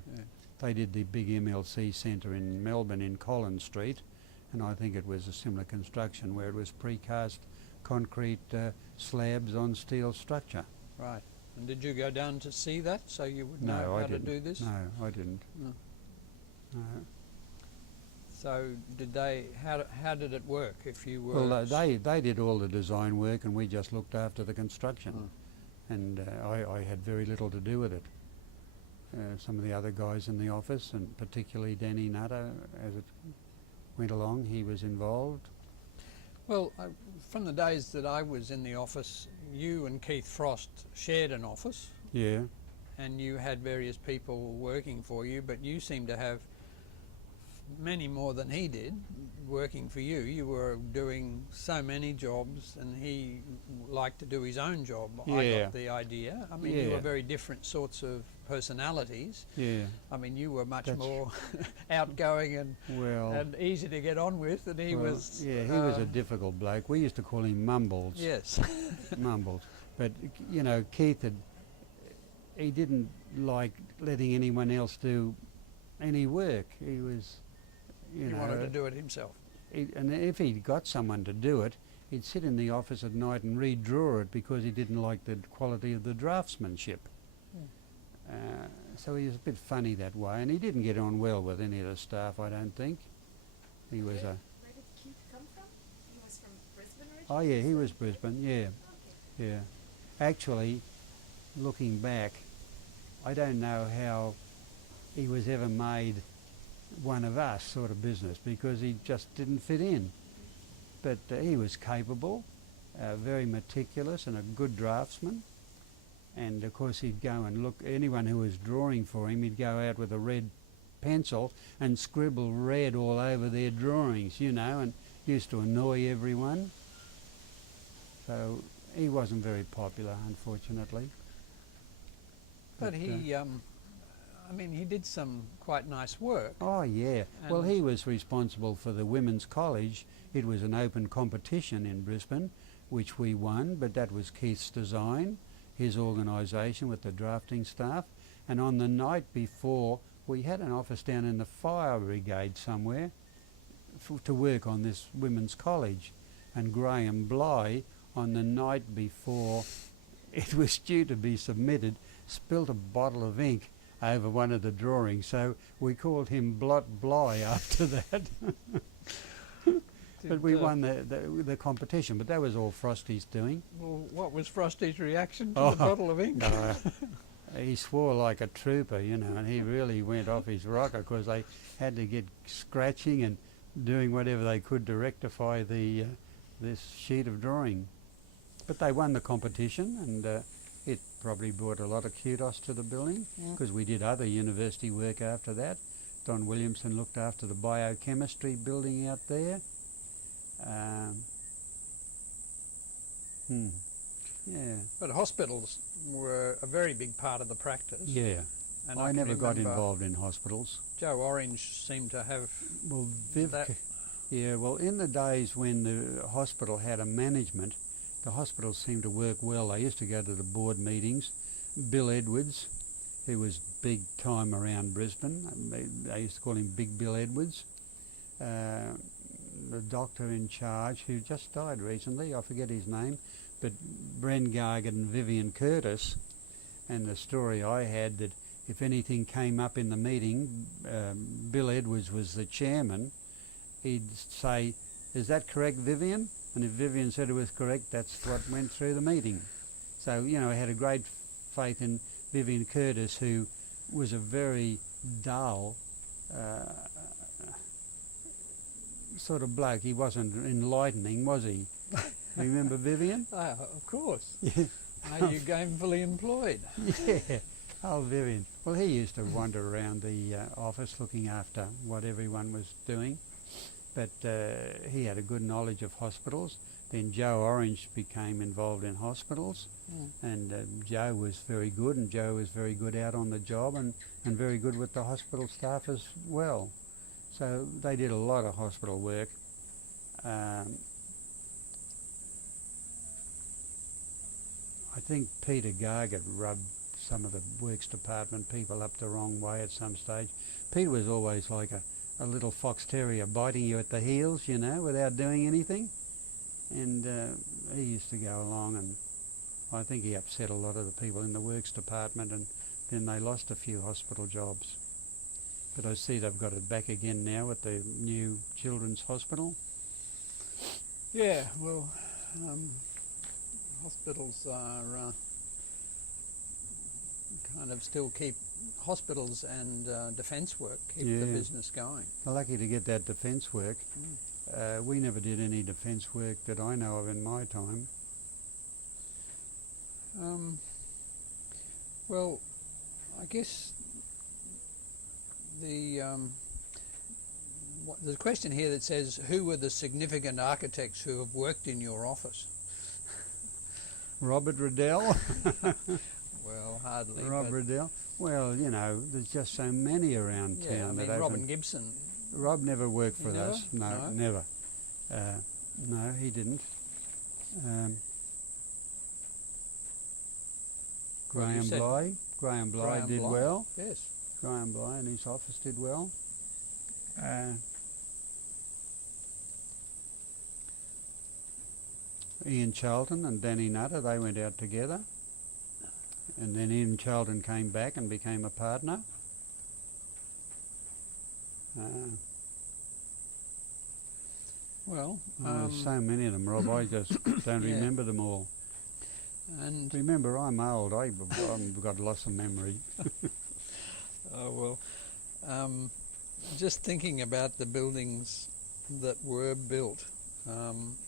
They did the big MLC centre in Melbourne in Collins Street, and I think it was a similar construction where it was precast concrete slabs on steel structure. Right. And did you go down to see that so you would know No, how I to didn't. do this? No, I didn't. No. No. So did they? How did it work? If you were Well, they did all the design work, and we just looked after the construction. And I had very little to do with it. Some of the other guys in the office, and particularly Danny Nutter, as it went along, he was involved. Well, from the days that I was in the office, you and Keith Frost shared an office. Yeah. And you had various people working for you, but you seemed to have many more than he did working for you. You were doing so many jobs, and he liked to do his own job. Yeah. I got the idea. I mean, you Yeah. were very different sorts of personalities. Yeah. I mean, you were much That's more outgoing and Well, easy to get on with, and he was... Yeah, he was a difficult bloke. We used to call him Mumbles. Yes. Mumbles. But, you know, Keith he didn't like letting anyone else do any work. He was, He wanted to do it himself. And if he'd got someone to do it, he'd sit in the office at night and redraw it because he didn't like the quality of the draftsmanship. So he was a bit funny that way, and he didn't get on well with any of the staff, I don't think. He was Where did Keith come from? He was from Brisbane originally? Oh yeah, he was Brisbane, yeah. Okay. Yeah. Actually, looking back, I don't know how he was ever made one of us sort of business, because he just didn't fit in. But he was capable, very meticulous and a good draftsman. And of course he'd go and look, anyone who was drawing for him, he'd go out with a red pencil and scribble red all over their drawings, you know, and used to annoy everyone. So he wasn't very popular, unfortunately. But he, I mean, he did some quite nice work. Oh yeah, well And- he was responsible for the women's college. It was an open competition in Brisbane, which we won, but that was Keith's design, his organisation with the drafting staff. And on the night before, we had an office down in the fire brigade somewhere to work on this women's college. And Graham Bly, on the night before it was due to be submitted, spilt a bottle of ink over one of the drawings. So we called him Blot Bly after that. But we won the competition, but that was all Frosty's doing. Well, what was Frosty's reaction to Oh, the bottle of ink? He swore like a trooper, you know, and he really went off his rocker because they had to get scratching and doing whatever they could to rectify this sheet of drawing. But they won the competition, and it probably brought a lot of kudos to the building because we did other university work after that. Don Williamson looked after the biochemistry building out there. Yeah. But hospitals were a very big part of the practice. Yeah. And I can never got remember involved in hospitals. Joe Orange seemed to have Well, Viv, that. yeah, well, in the days when the hospital had a management, the hospital seemed to work well. I used to go to the board meetings. Bill Edwards, who was big time around Brisbane, they used to call him Big Bill Edwards. The doctor in charge, who just died recently, I forget his name, but Bren Gargan and Vivian Curtis, and the story I had that if anything came up in the meeting, Bill Edwards was the chairman, he'd say, "Is that correct, Vivian?" And if Vivian said it was correct, that's what went through the meeting. So, you know, I had a great faith in Vivian Curtis, who was a very dull sort of bloke. He wasn't enlightening, was he? Remember Vivian? Of course. Yeah. Are you gainfully employed? Yeah. Oh, Vivian. Well, he used to wander around the office looking after what everyone was doing. But he had a good knowledge of hospitals. Then Joe Orange became involved in hospitals, and Joe was very good, and Joe was very good out on the job and very good with the hospital staff as well. So they did a lot of hospital work. I think Peter Gargett rubbed some of the works department people up the wrong way at some stage. Peter was always like a little fox terrier biting you at the heels, you know, without doing anything. And he used to go along, and I think he upset a lot of the people in the works department, and then they lost a few hospital jobs. But I see they've got it back again now with the new children's hospital. Yeah, well, hospitals are kind of still keep hospitals and defence work keep the business going. They're lucky to get that defence work. We never did any defence work that I know of in my time. Well, I guess there's a question here that says, who were the significant architects who have worked in your office? Robert Riddel. Well, hardly. Robert Riddel. Well, you know, there's just so many around Yeah, town. I mean, Robin Gibson. Rob never worked for Never? us. No, No? never. No, he didn't. Well, you Graham said Bly. Graham Bly Graham did Bly. well. Yes. Graham Bly and his office did well. Ian Charlton and Danny Nutter, they went out together. And then Ian Charlton came back and became a partner. Well, there's so many of them, Rob, I just don't Yeah. remember them all. and Remember, I'm old, I've got lots of memory. oh well, just thinking about the buildings that were built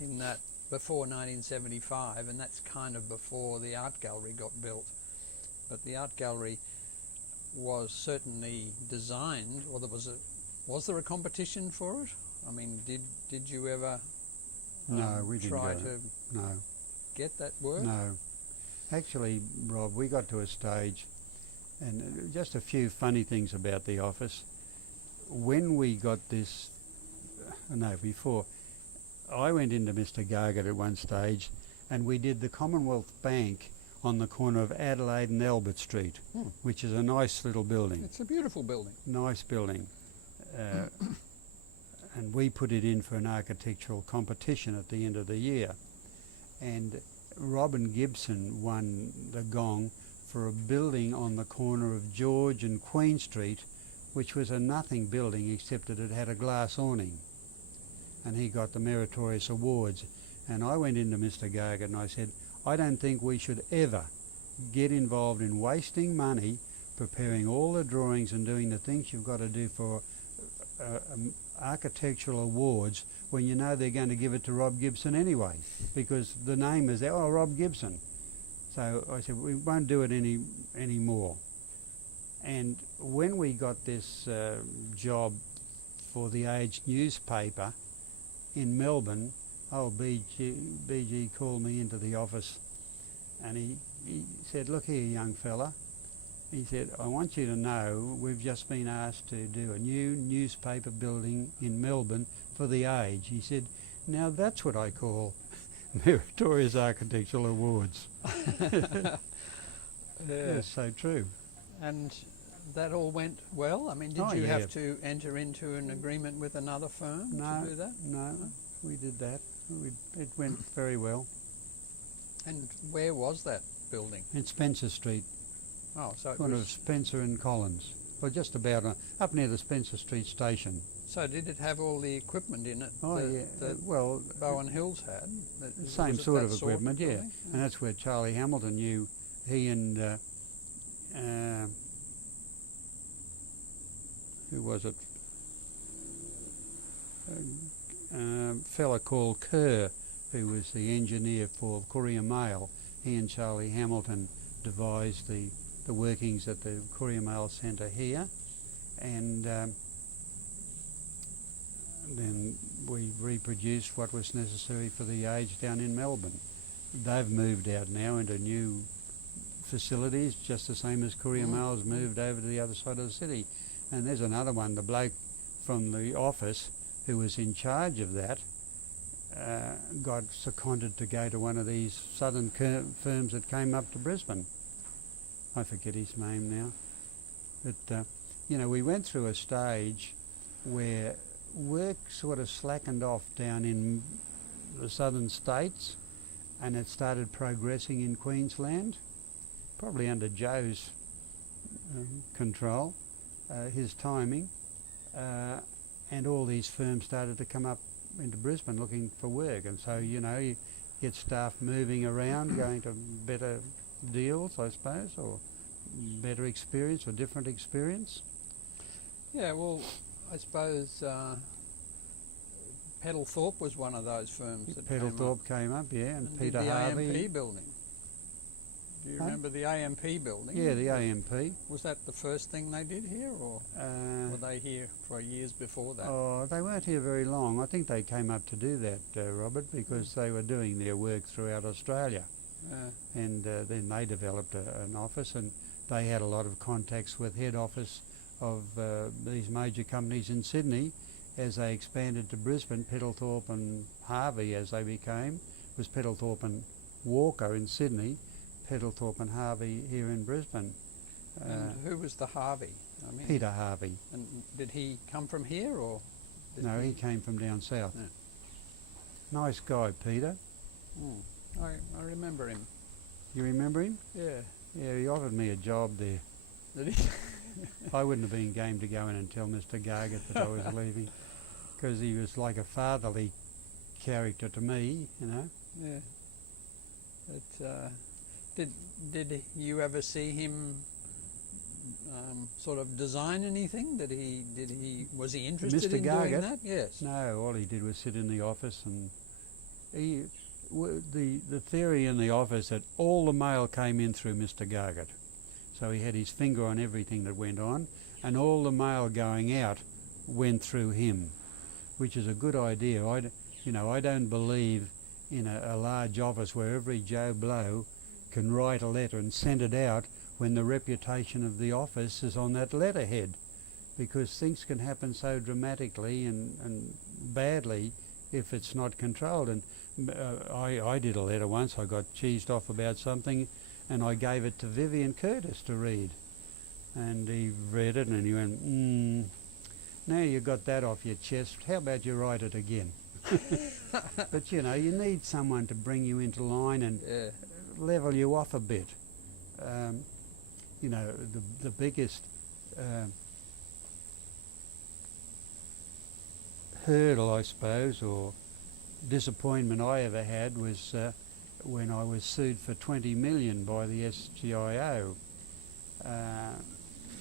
in that before 1975, and that's kind of before the art gallery got built. But the art gallery was certainly designed, or was there a competition for it? I mean, did you ever No, we didn't try go. to No, get that work? no. Actually, Rob, we got to a stage, and just a few funny things about the office. When we got this, before, I went into Mr. Gargett at one stage, and we did the Commonwealth Bank on the corner of Adelaide and Albert Street, which is a nice little building. It's a beautiful building. Nice building. And we put it in for an architectural competition at the end of the year. And Robin Gibson won the gong for a building on the corner of George and Queen Street, which was a nothing building except that it had a glass awning. And he got the meritorious awards. And I went into Mr. Gargett and I said, I don't think we should ever get involved in wasting money preparing all the drawings and doing the things you've got to do for architectural awards when you know they're going to give it to Rob Gibson anyway, because the name is there, oh, Rob Gibson. So I said, we won't do it anymore. And when we got this job for the Age newspaper in Melbourne, old BG called me into the office and he said, look here, young fella. He said, I want you to know we've just been asked to do a new newspaper building in Melbourne for the Age. He said, now that's what I call meritorious architectural awards. That's so true. And that all went well? I mean, did you have to enter into an agreement with another firm to do that? No, we did that. It went very well. And where was that building? In Spencer Street. Oh, so it One was... of Spencer and Collins. Well, just about up near the Spencer Street station. So did it have all the equipment in it that well, Bowen Hills had? The same sort of equipment, yeah. And that's where Charlie Hamilton knew. He and who was it? A fella called Kerr, who was the engineer for Courier Mail. He and Charlie Hamilton devised the workings at the Courier Mail Centre here, and then we reproduced what was necessary for the Age down in Melbourne. They've moved out now into new facilities, just the same as Courier Mail's moved over to the other side of the city. And there's another one, the bloke from the office who was in charge of that got seconded to go to one of these southern firms that came up to Brisbane. I forget his name now. But, you know, we went through a stage where work sort of slackened off down in the southern states and it started progressing in Queensland, probably under Joe's control, his timing, and all these firms started to come up into Brisbane looking for work. And so, you know, you get staff moving around, going to better deals, I suppose, or better experience or different experience. Yeah, well, I suppose Peddlethorpe was one of those firms that Peddlethorpe came up, yeah, and Peter the Harvey. AMP building. Do you remember the AMP building? Yeah, the AMP. Was that the first thing they did here, or were they here for years before that? Oh, they weren't here very long. I think they came up to do that, Robert, because they were doing their work throughout Australia. And then they developed an office, and they had a lot of contacts with head office of these major companies in Sydney as they expanded to Brisbane. Peddlethorpe and Harvey, as they became, was Peddlethorpe and Walker in Sydney, Peddlethorpe and Harvey here in Brisbane. And who was the Harvey? I mean, Peter Harvey. And did he come from here, or? No, he came from down south. Yeah. Nice guy, Peter. I remember him. You remember him? Yeah. Yeah, he offered me a job there. Did he? I wouldn't have been game to go in and tell Mr. Gargett that I was leaving, because he was like a fatherly character to me, you know. Yeah. But, did you ever see him sort of design anything? Was he interested Mr. in Gargett? doing that? Yes. No, all he did was sit in the office, and the theory in the office that all the mail came in through Mr. Gargett. So he had his finger on everything that went on, and all the mail going out went through him, which is a good idea. I don't believe in a large office where every Joe Blow can write a letter and send it out when the reputation of the office is on that letterhead, because things can happen so dramatically and badly if it's not controlled. And I did a letter once. I got cheesed off about something, and I gave it to Vivian Curtis to read. And he read it and he went, now you got that off your chest, how about you write it again? But you know, you need someone to bring you into line and level you off a bit. you know, the biggest hurdle, I suppose, or disappointment I ever had was when I was sued for 20 million by the SGIO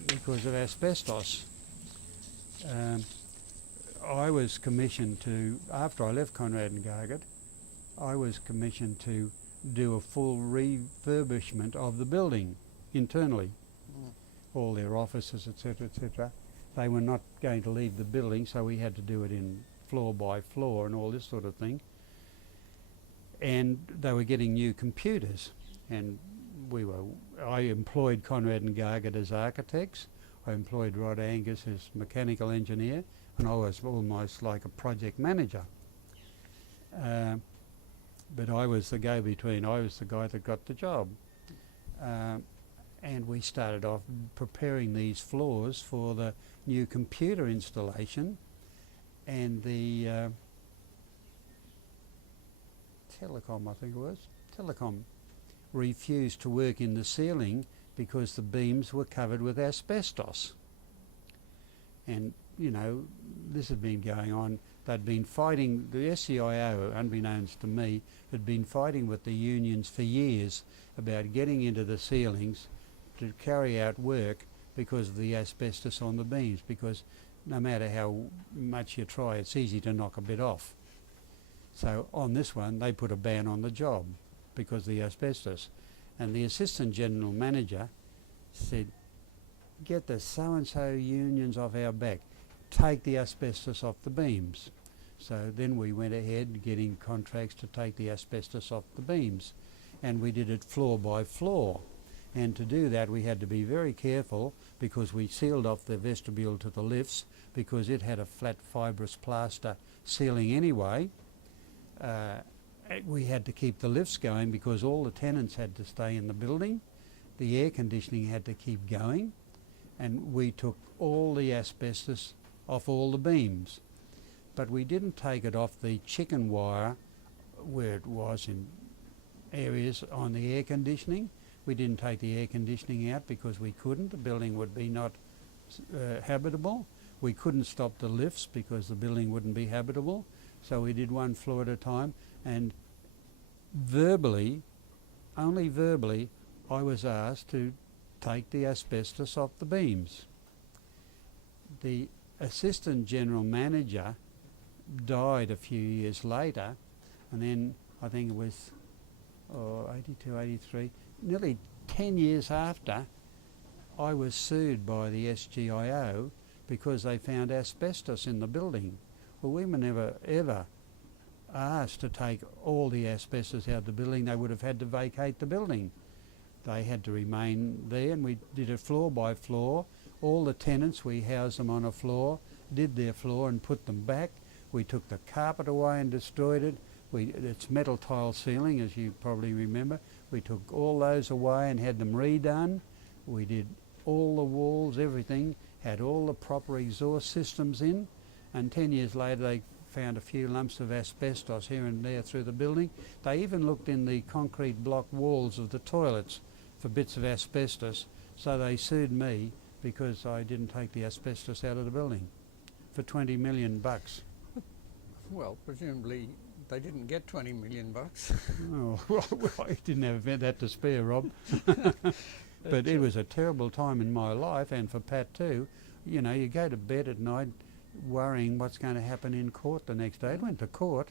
because of asbestos. I was commissioned to, after I left Conrad and Gargett, I was commissioned to do a full refurbishment of the building internally, all their offices, etc., etc. They were not going to leave the building, so we had to do it in floor by floor and all this sort of thing. And they were getting new computers, and I employed Conrad and Gargett as architects. I employed Rod Angus as mechanical engineer, and I was almost like a project manager. But I was the go-between. I was the guy that got the job. And we started off preparing these floors for the new computer installation, and the Telecom, I think it was, Telecom refused to work in the ceiling because the beams were covered with asbestos. And, you know, this had been going on. They'd been fighting, the SCIO, unbeknownst to me, had been fighting with the unions for years about getting into the ceilings to carry out work because of the asbestos on the beams, because no matter how much you try, it's easy to knock a bit off. So on this one, they put a ban on the job because of the asbestos. And the assistant general manager said, get the so-and-so unions off our back, take the asbestos off the beams. So then we went ahead getting contracts to take the asbestos off the beams, and we did it floor by floor. And to do that we had to be very careful, because we sealed off the vestibule to the lifts because it had a flat fibrous plaster ceiling anyway. We had to keep the lifts going because all the tenants had to stay in the building. The air conditioning had to keep going, and we took all the asbestos off all the beams. But we didn't take it off the chicken wire where it was in areas on the air conditioning. We didn't take the air conditioning out because we couldn't. The building would be not habitable. We couldn't stop the lifts because the building wouldn't be habitable. So we did one floor at a time, and verbally, only verbally, I was asked to take the asbestos off the beams. The assistant general manager died a few years later, and then I think it was 82, 83, nearly 10 years after, I was sued by the SGIO because they found asbestos in the building. Well, we were never ever asked to take all the asbestos out of the building. They would have had to vacate the building. They had to remain there, and we did it floor by floor. All the tenants, we housed them on a floor, did their floor and put them back. We took the carpet away and destroyed it. It's metal tile ceiling, as you probably remember. We took all those away and had them redone. We did all the walls, everything, had all the proper exhaust systems in, and 10 years later they found a few lumps of asbestos here and there through the building. They even looked in the concrete block walls of the toilets for bits of asbestos, so they sued me because I didn't take the asbestos out of the building for 20 million bucks. Well, presumably they didn't get 20 million bucks. Oh, well, I didn't have that to spare, Rob. But it was a terrible time in my life, and for Pat too. You know, you go to bed at night worrying what's going to happen in court the next day. It went to court,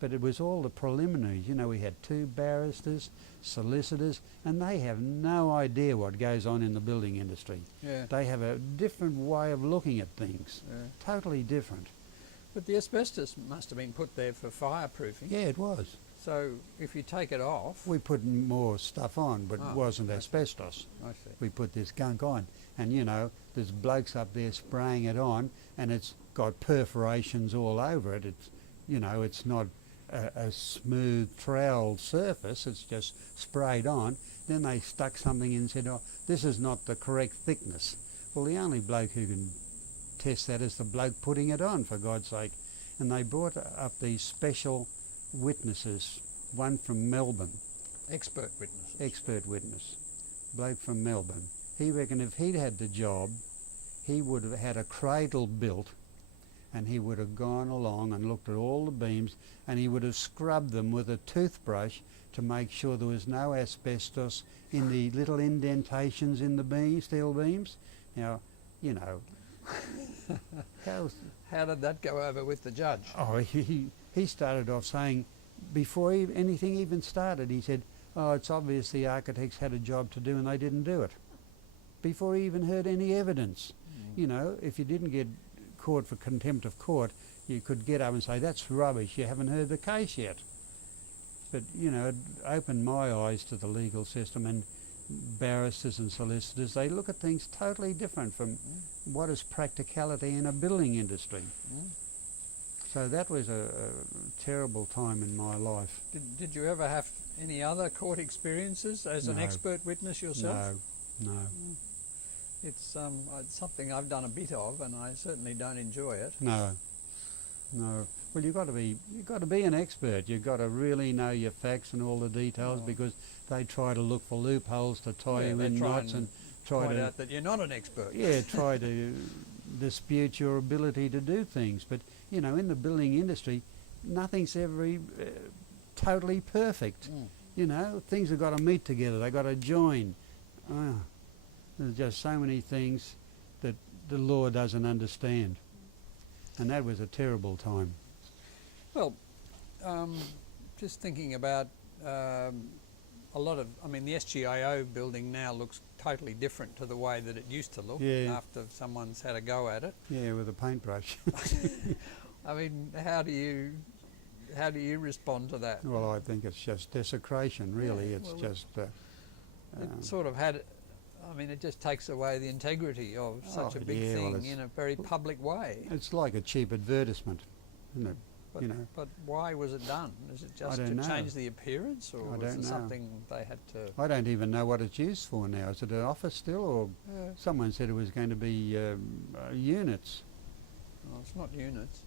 but it was all the preliminaries. You know, we had 2 barristers, solicitors, and they have no idea what goes on in the building industry. Yeah. They have a different way of looking at things, totally different. But the asbestos must have been put there for fireproofing. Yeah, it was. So if you take it off... We put more stuff on, but it wasn't asbestos. I see. We put this gunk on, and you know, there's blokes up there spraying it on, and it's got perforations all over it. It's, you know, it's not a smooth trowel surface, it's just sprayed on. Then they stuck something in and said, oh, this is not the correct thickness. Well, the only bloke who can test that is the bloke putting it on, for God's sake. And they brought up these special witnesses, one from Melbourne. Expert witnesses. Expert witness, bloke from Melbourne. He reckoned if he'd had the job, he would have had a cradle built, and he would have gone along and looked at all the beams, and he would have scrubbed them with a toothbrush to make sure there was no asbestos in the little indentations in the beam, steel beams. Now, you know, How did that go over with the judge? he started off saying, before anything even started, he said, oh, it's obvious the architects had a job to do and they didn't do it. Before he even heard any evidence. You know, if you didn't get caught for contempt of court, you could get up and say, that's rubbish, you haven't heard the case yet. But, you know, it opened my eyes to the legal system, and barristers and solicitors, they look at things totally different from what is practicality in a building industry. So that was a terrible time in my life. Did you ever have any other court experiences as an No. expert witness yourself? No. It's something I've done a bit of, and I certainly don't enjoy it. No. Well, you've got to be an expert. You've got to really know your facts and all the details, because they try to look for loopholes to tie you in knots and try point to out that you're not an expert. Yeah, try to dispute your ability to do things. But you know, in the building industry, nothing's ever totally perfect. You know, things have got to meet together. They've got to join. There's just so many things that the law doesn't understand, and that was a terrible time. Well, just thinking about a lot of, I mean, the SGIO building now looks totally different to the way that it used to look after someone's had a go at it. Yeah, with a paintbrush. I mean, how do you respond to that? Well, I think it's just desecration, really. Yeah, It's well, just... it sort of had, I mean, it just takes away the integrity of such a big thing in a very public way. It's like a cheap advertisement, isn't it? But, you know. But why was it done? Is it just to don't know. change the appearance, or I was don't it know. something they had to... I don't even know what it's used for now. Is it an office still, or someone said it was going to be units? Well, it's not units,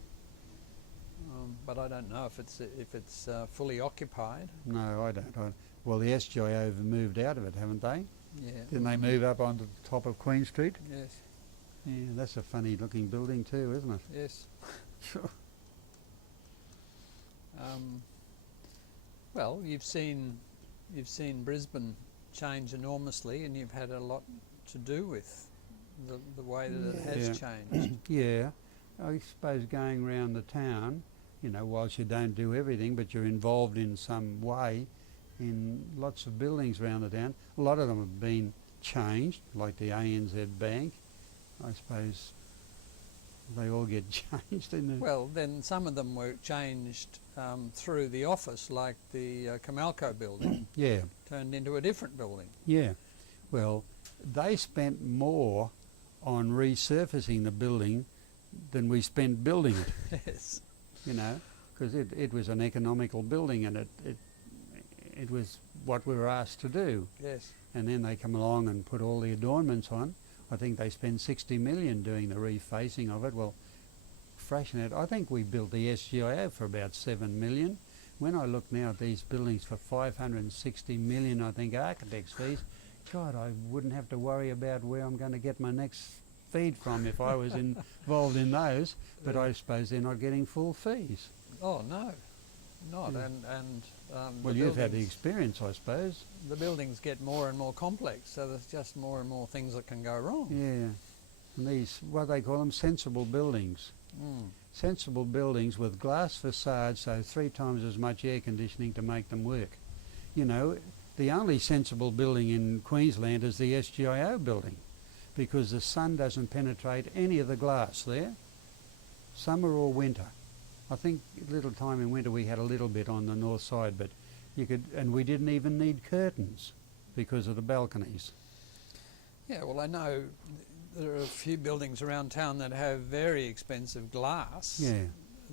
but I don't know if it's fully occupied. No, I don't. Well, the SGIO have moved out of it, haven't they? Yeah. Didn't they move up onto the top of Queen Street? Yes. Yeah, that's a funny looking building too, isn't it? Yes. Sure. Well, you've seen Brisbane change enormously, and you've had a lot to do with the way that it has changed. Yeah, I suppose going around the town, you know, whilst you don't do everything, but you're involved in some way in lots of buildings around the town. A lot of them have been changed, like the ANZ Bank. I suppose they all get changed, didn't they? Well, then some of them were changed through the office, like the Camalco building Yeah, turned into a different building. yeah. Well, they spent more on resurfacing the building than we spent building it. Yes. You know, because it was an economical building, and it was what we were asked to do. Yes. And then they come along and put all the adornments on. I think they spend 60 million doing the refacing of it. Well, fraction it. I think we built the SGIO for about 7 million. When I look now at these buildings for 560 million, I think architects' fees, God, I wouldn't have to worry about where I'm going to get my next feed from if I was involved in those. But I suppose they're not getting full fees. Oh no, not. Yeah. And Well, you've had the experience, I suppose. The buildings get more and more complex, so there's just more and more things that can go wrong. Yeah. And these, what they call them, sensible buildings. Sensible buildings with glass facades, so 3 times as much air conditioning to make them work. You know, the only sensible building in Queensland is the SGIO building, because the sun doesn't penetrate any of the glass there, summer or winter. I think a little time in winter we had a little bit on the north side, but you could, and we didn't even need curtains because of the balconies. Yeah, well, I know there are a few buildings around town that have very expensive glass. Yeah.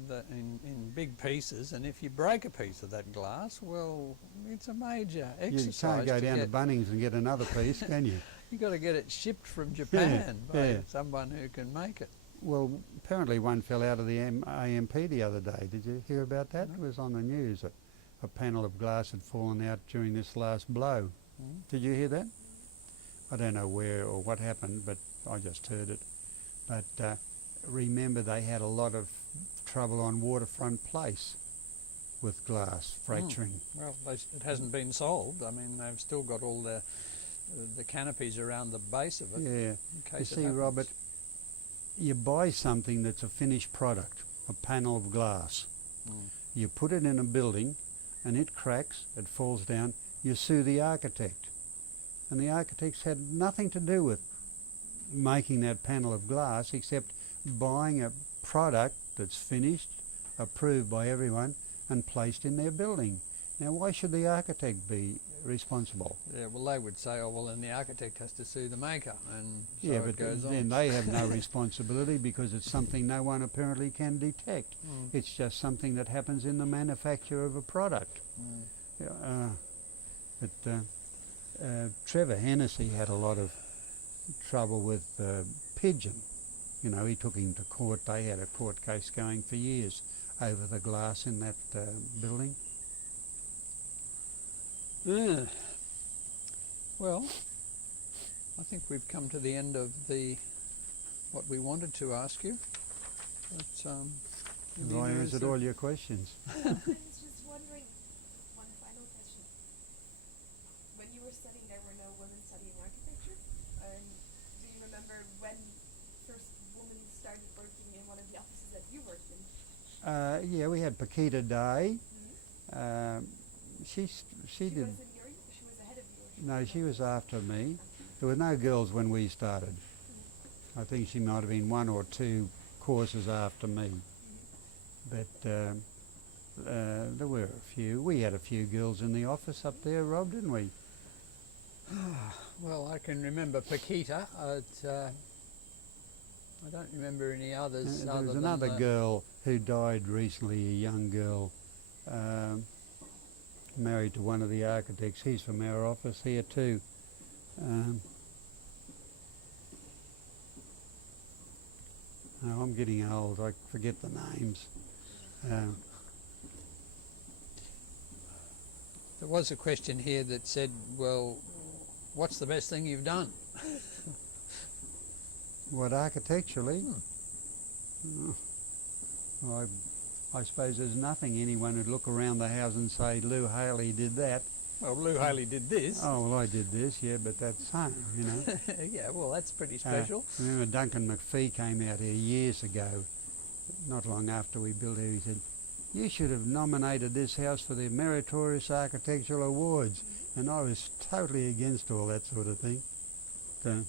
That in big pieces, and if you break a piece of that glass, well, it's a major exercise. You can't go down to Bunnings and get another piece, can you? You've got to get it shipped from Japan by someone who can make it. Well, apparently one fell out of the AMP the other day. Did you hear about that? It was on the news. A panel of glass had fallen out during this last blow. Did you hear that? I don't know where or what happened, but I just heard it. But remember, they had a lot of trouble on Waterfront Place with glass fracturing. Well, it hasn't been solved. I mean, they've still got all the canopies around the base of it. Yeah. In You case it see, happens. Robert, you buy something that's a finished product, a panel of glass. You put it in a building and it cracks, it falls down, you sue the architect. And the architects had nothing to do with making that panel of glass except buying a product that's finished, approved by everyone and placed in their building. Now, why should the architect be responsible? Yeah, well, they would say, oh, well, then the architect has to sue the maker, and so Yeah, it but goes on. then they have no responsibility because it's something no one apparently can detect. It's just something that happens in the manufacture of a product. Trevor Hennessy had a lot of trouble with Pigeon. You know, he took him to court. They had a court case going for years over the glass in that building. Yeah. Well, I think we've come to the end of what we wanted to ask you. But, Why is it all your questions? I was just wondering, one final question. When you were studying, there were no women studying architecture. Do you remember when first woman started working in one of the offices that you worked in? Yeah, we had Paquita Day. She did. She was ahead of you? No, she was after me. There were no girls when we started. I think she might have been one or two courses after me. But there were a few. We had a few girls in the office up there, Rob, didn't we? well, I can remember Paquita. I don't remember any others. There other was than another girl who died recently, a young girl, married to one of the architects. He's from our office here too. Oh, I'm getting old, I forget the names. There was a question here that said, well, what's the best thing you've done? What, architecturally? Well, I suppose there's nothing anyone would look around the house and say, Lou Hailey did that. Well, Lou Hailey did this. Oh, well, I did this, yeah, but that's home, you know. Yeah, well, that's pretty special. Remember Duncan McPhee came out here years ago, not long after we built it. He said, you should have nominated this house for the Meritorious Architectural Awards. And I was totally against all that sort of thing. So,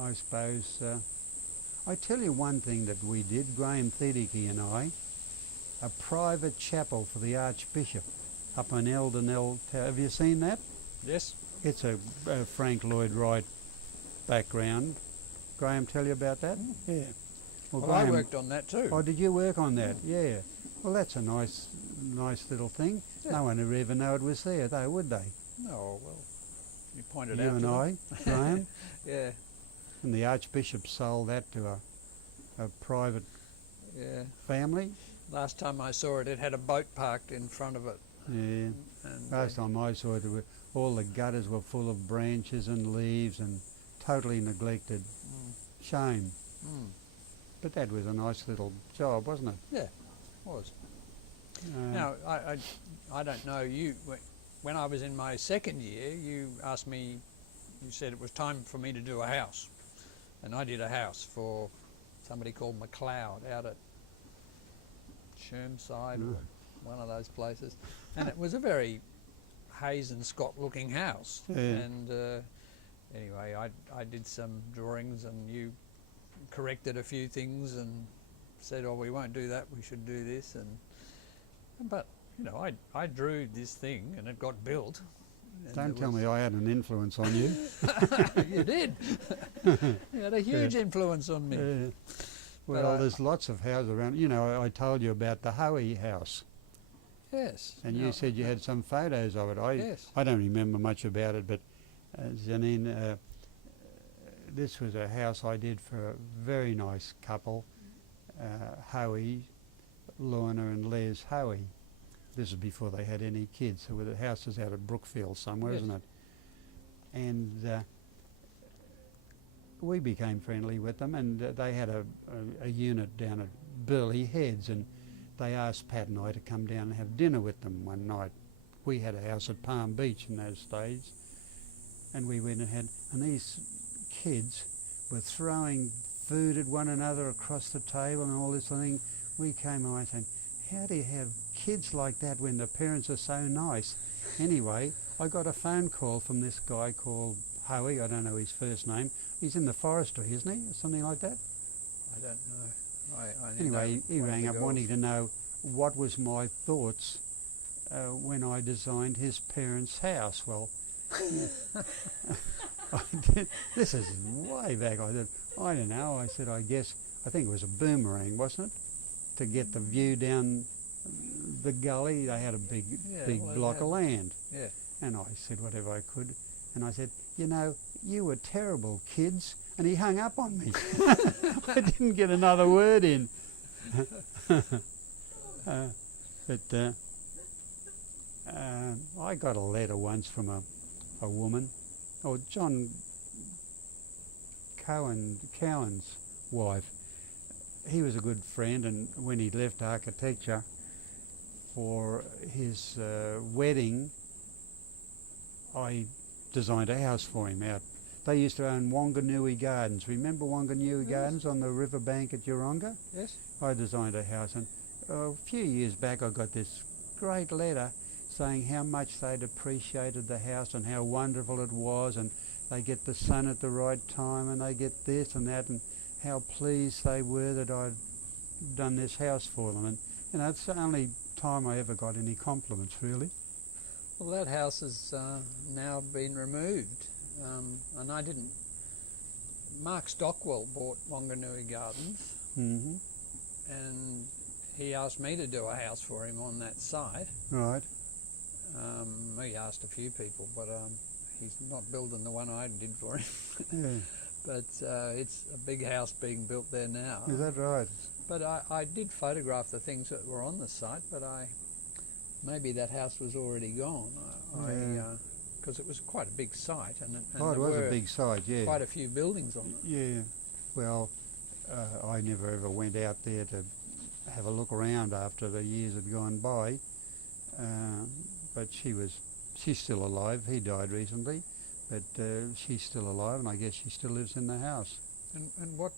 I suppose, I tell you one thing that we did, Graham Thedeke and I, a private chapel for the Archbishop up on Eldonell Tower. Have you seen that? Yes. It's a Frank Lloyd Wright background. Graham tell you about that? Yeah. Well, I worked on that too. Oh, did you work on that? Yeah. Well, that's a nice little thing. Yeah. No one would ever know it was there, though, would they? No, well, you pointed You out and to them. I, Graham. Yeah, And the Archbishop sold that to a private yeah. family. Last time I saw it, it had a boat parked in front of it. Yeah. And, Last time I saw it, all the gutters were full of branches and leaves and totally neglected. Shame. But that was a nice little job, wasn't it? Yeah, it was. Now, I don't know, when I was in my second year, you asked me, you said it was time for me to do a house. And I did a house for somebody called McLeod out at Chermside or one of those places. And it was a very Hayes and Scott looking house. Yeah. And anyway, I did some drawings and you corrected a few things and said, oh, we won't do that, we should do this. But, you know, I drew this thing and it got built. Don't tell me I had an influence on you. You did. You had a huge influence on me. Well, there's lots of houses around. You know, I told you about the Hoey house. Yes. And you said you had some photos of it. Yes. I don't remember much about it, but Janine, this was a house I did for a very nice couple, Hoey, Lorna and Les Hoey. This is before they had any kids. So the house is out of Brookfield somewhere, Yes. isn't it? and we became friendly with them, and they had a unit down at Burleigh Heads, and they asked Pat and I to come down and have dinner with them one night. We had a house at Palm Beach in those days, and we went and had, and these kids were throwing food at one another across the table and all this thing. We came away saying, how do you have kids like that when the parents are so nice? Anyway, I got a phone call from this guy called Howie, I don't know his first name. He's in the forestry, isn't he? Or something like that? I don't know. I Anyway, he one of rang the up girls. wanting to know what was my thoughts when I designed his parents' house. Well, I did, this is way back. I said, I don't know. I said, I think it was a boomerang, wasn't it? To get the view down the gully. They had a big well, block of land. Yeah. And I said whatever I could. And I said, you know, you were terrible kids. And he hung up on me. I didn't get another word in. I got a letter once from a woman, or John Cowan's wife. He was a good friend, and when he left architecture for his wedding, I designed a house for him out. They used to own Wanganui Gardens. Remember Wanganui Gardens on the riverbank at Yeronga? Yes. I designed a house, and a few years back I got this great letter saying how much they'd appreciated the house and how wonderful it was, and they get the sun at the right time, and they get this and that, and how pleased they were that I'd done this house for them. And you know, it's the only time I ever got any compliments, really. Well, that house has now been removed, and I didn't. Mark Stockwell bought Wanganui Gardens, Mm-hmm. and he asked me to do a house for him on that site. Right. He asked a few people, but he's not building the one I did for him. Yeah. But it's a big house being built there now. Is that right? But I did photograph the things that were on the site, but maybe that house was already gone. Because it was quite a big site, and Oh, it there was were a big site, yeah. quite a few buildings on it. Yeah. Well, I never ever went out there to have a look around after the years had gone by. But she's still alive. He died recently, but she's still alive, and I guess she still lives in the house. And what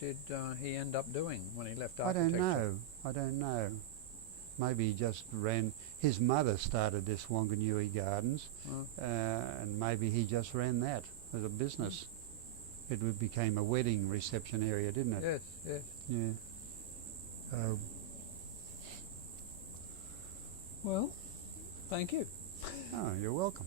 did he end up doing when he left I architecture? don't know. Maybe he just ran. His mother started this Wanganui Gardens, and maybe he just ran that as a business. It became a wedding reception area, didn't it? Yes, yes. Yeah. Well, thank you. Oh, you're welcome.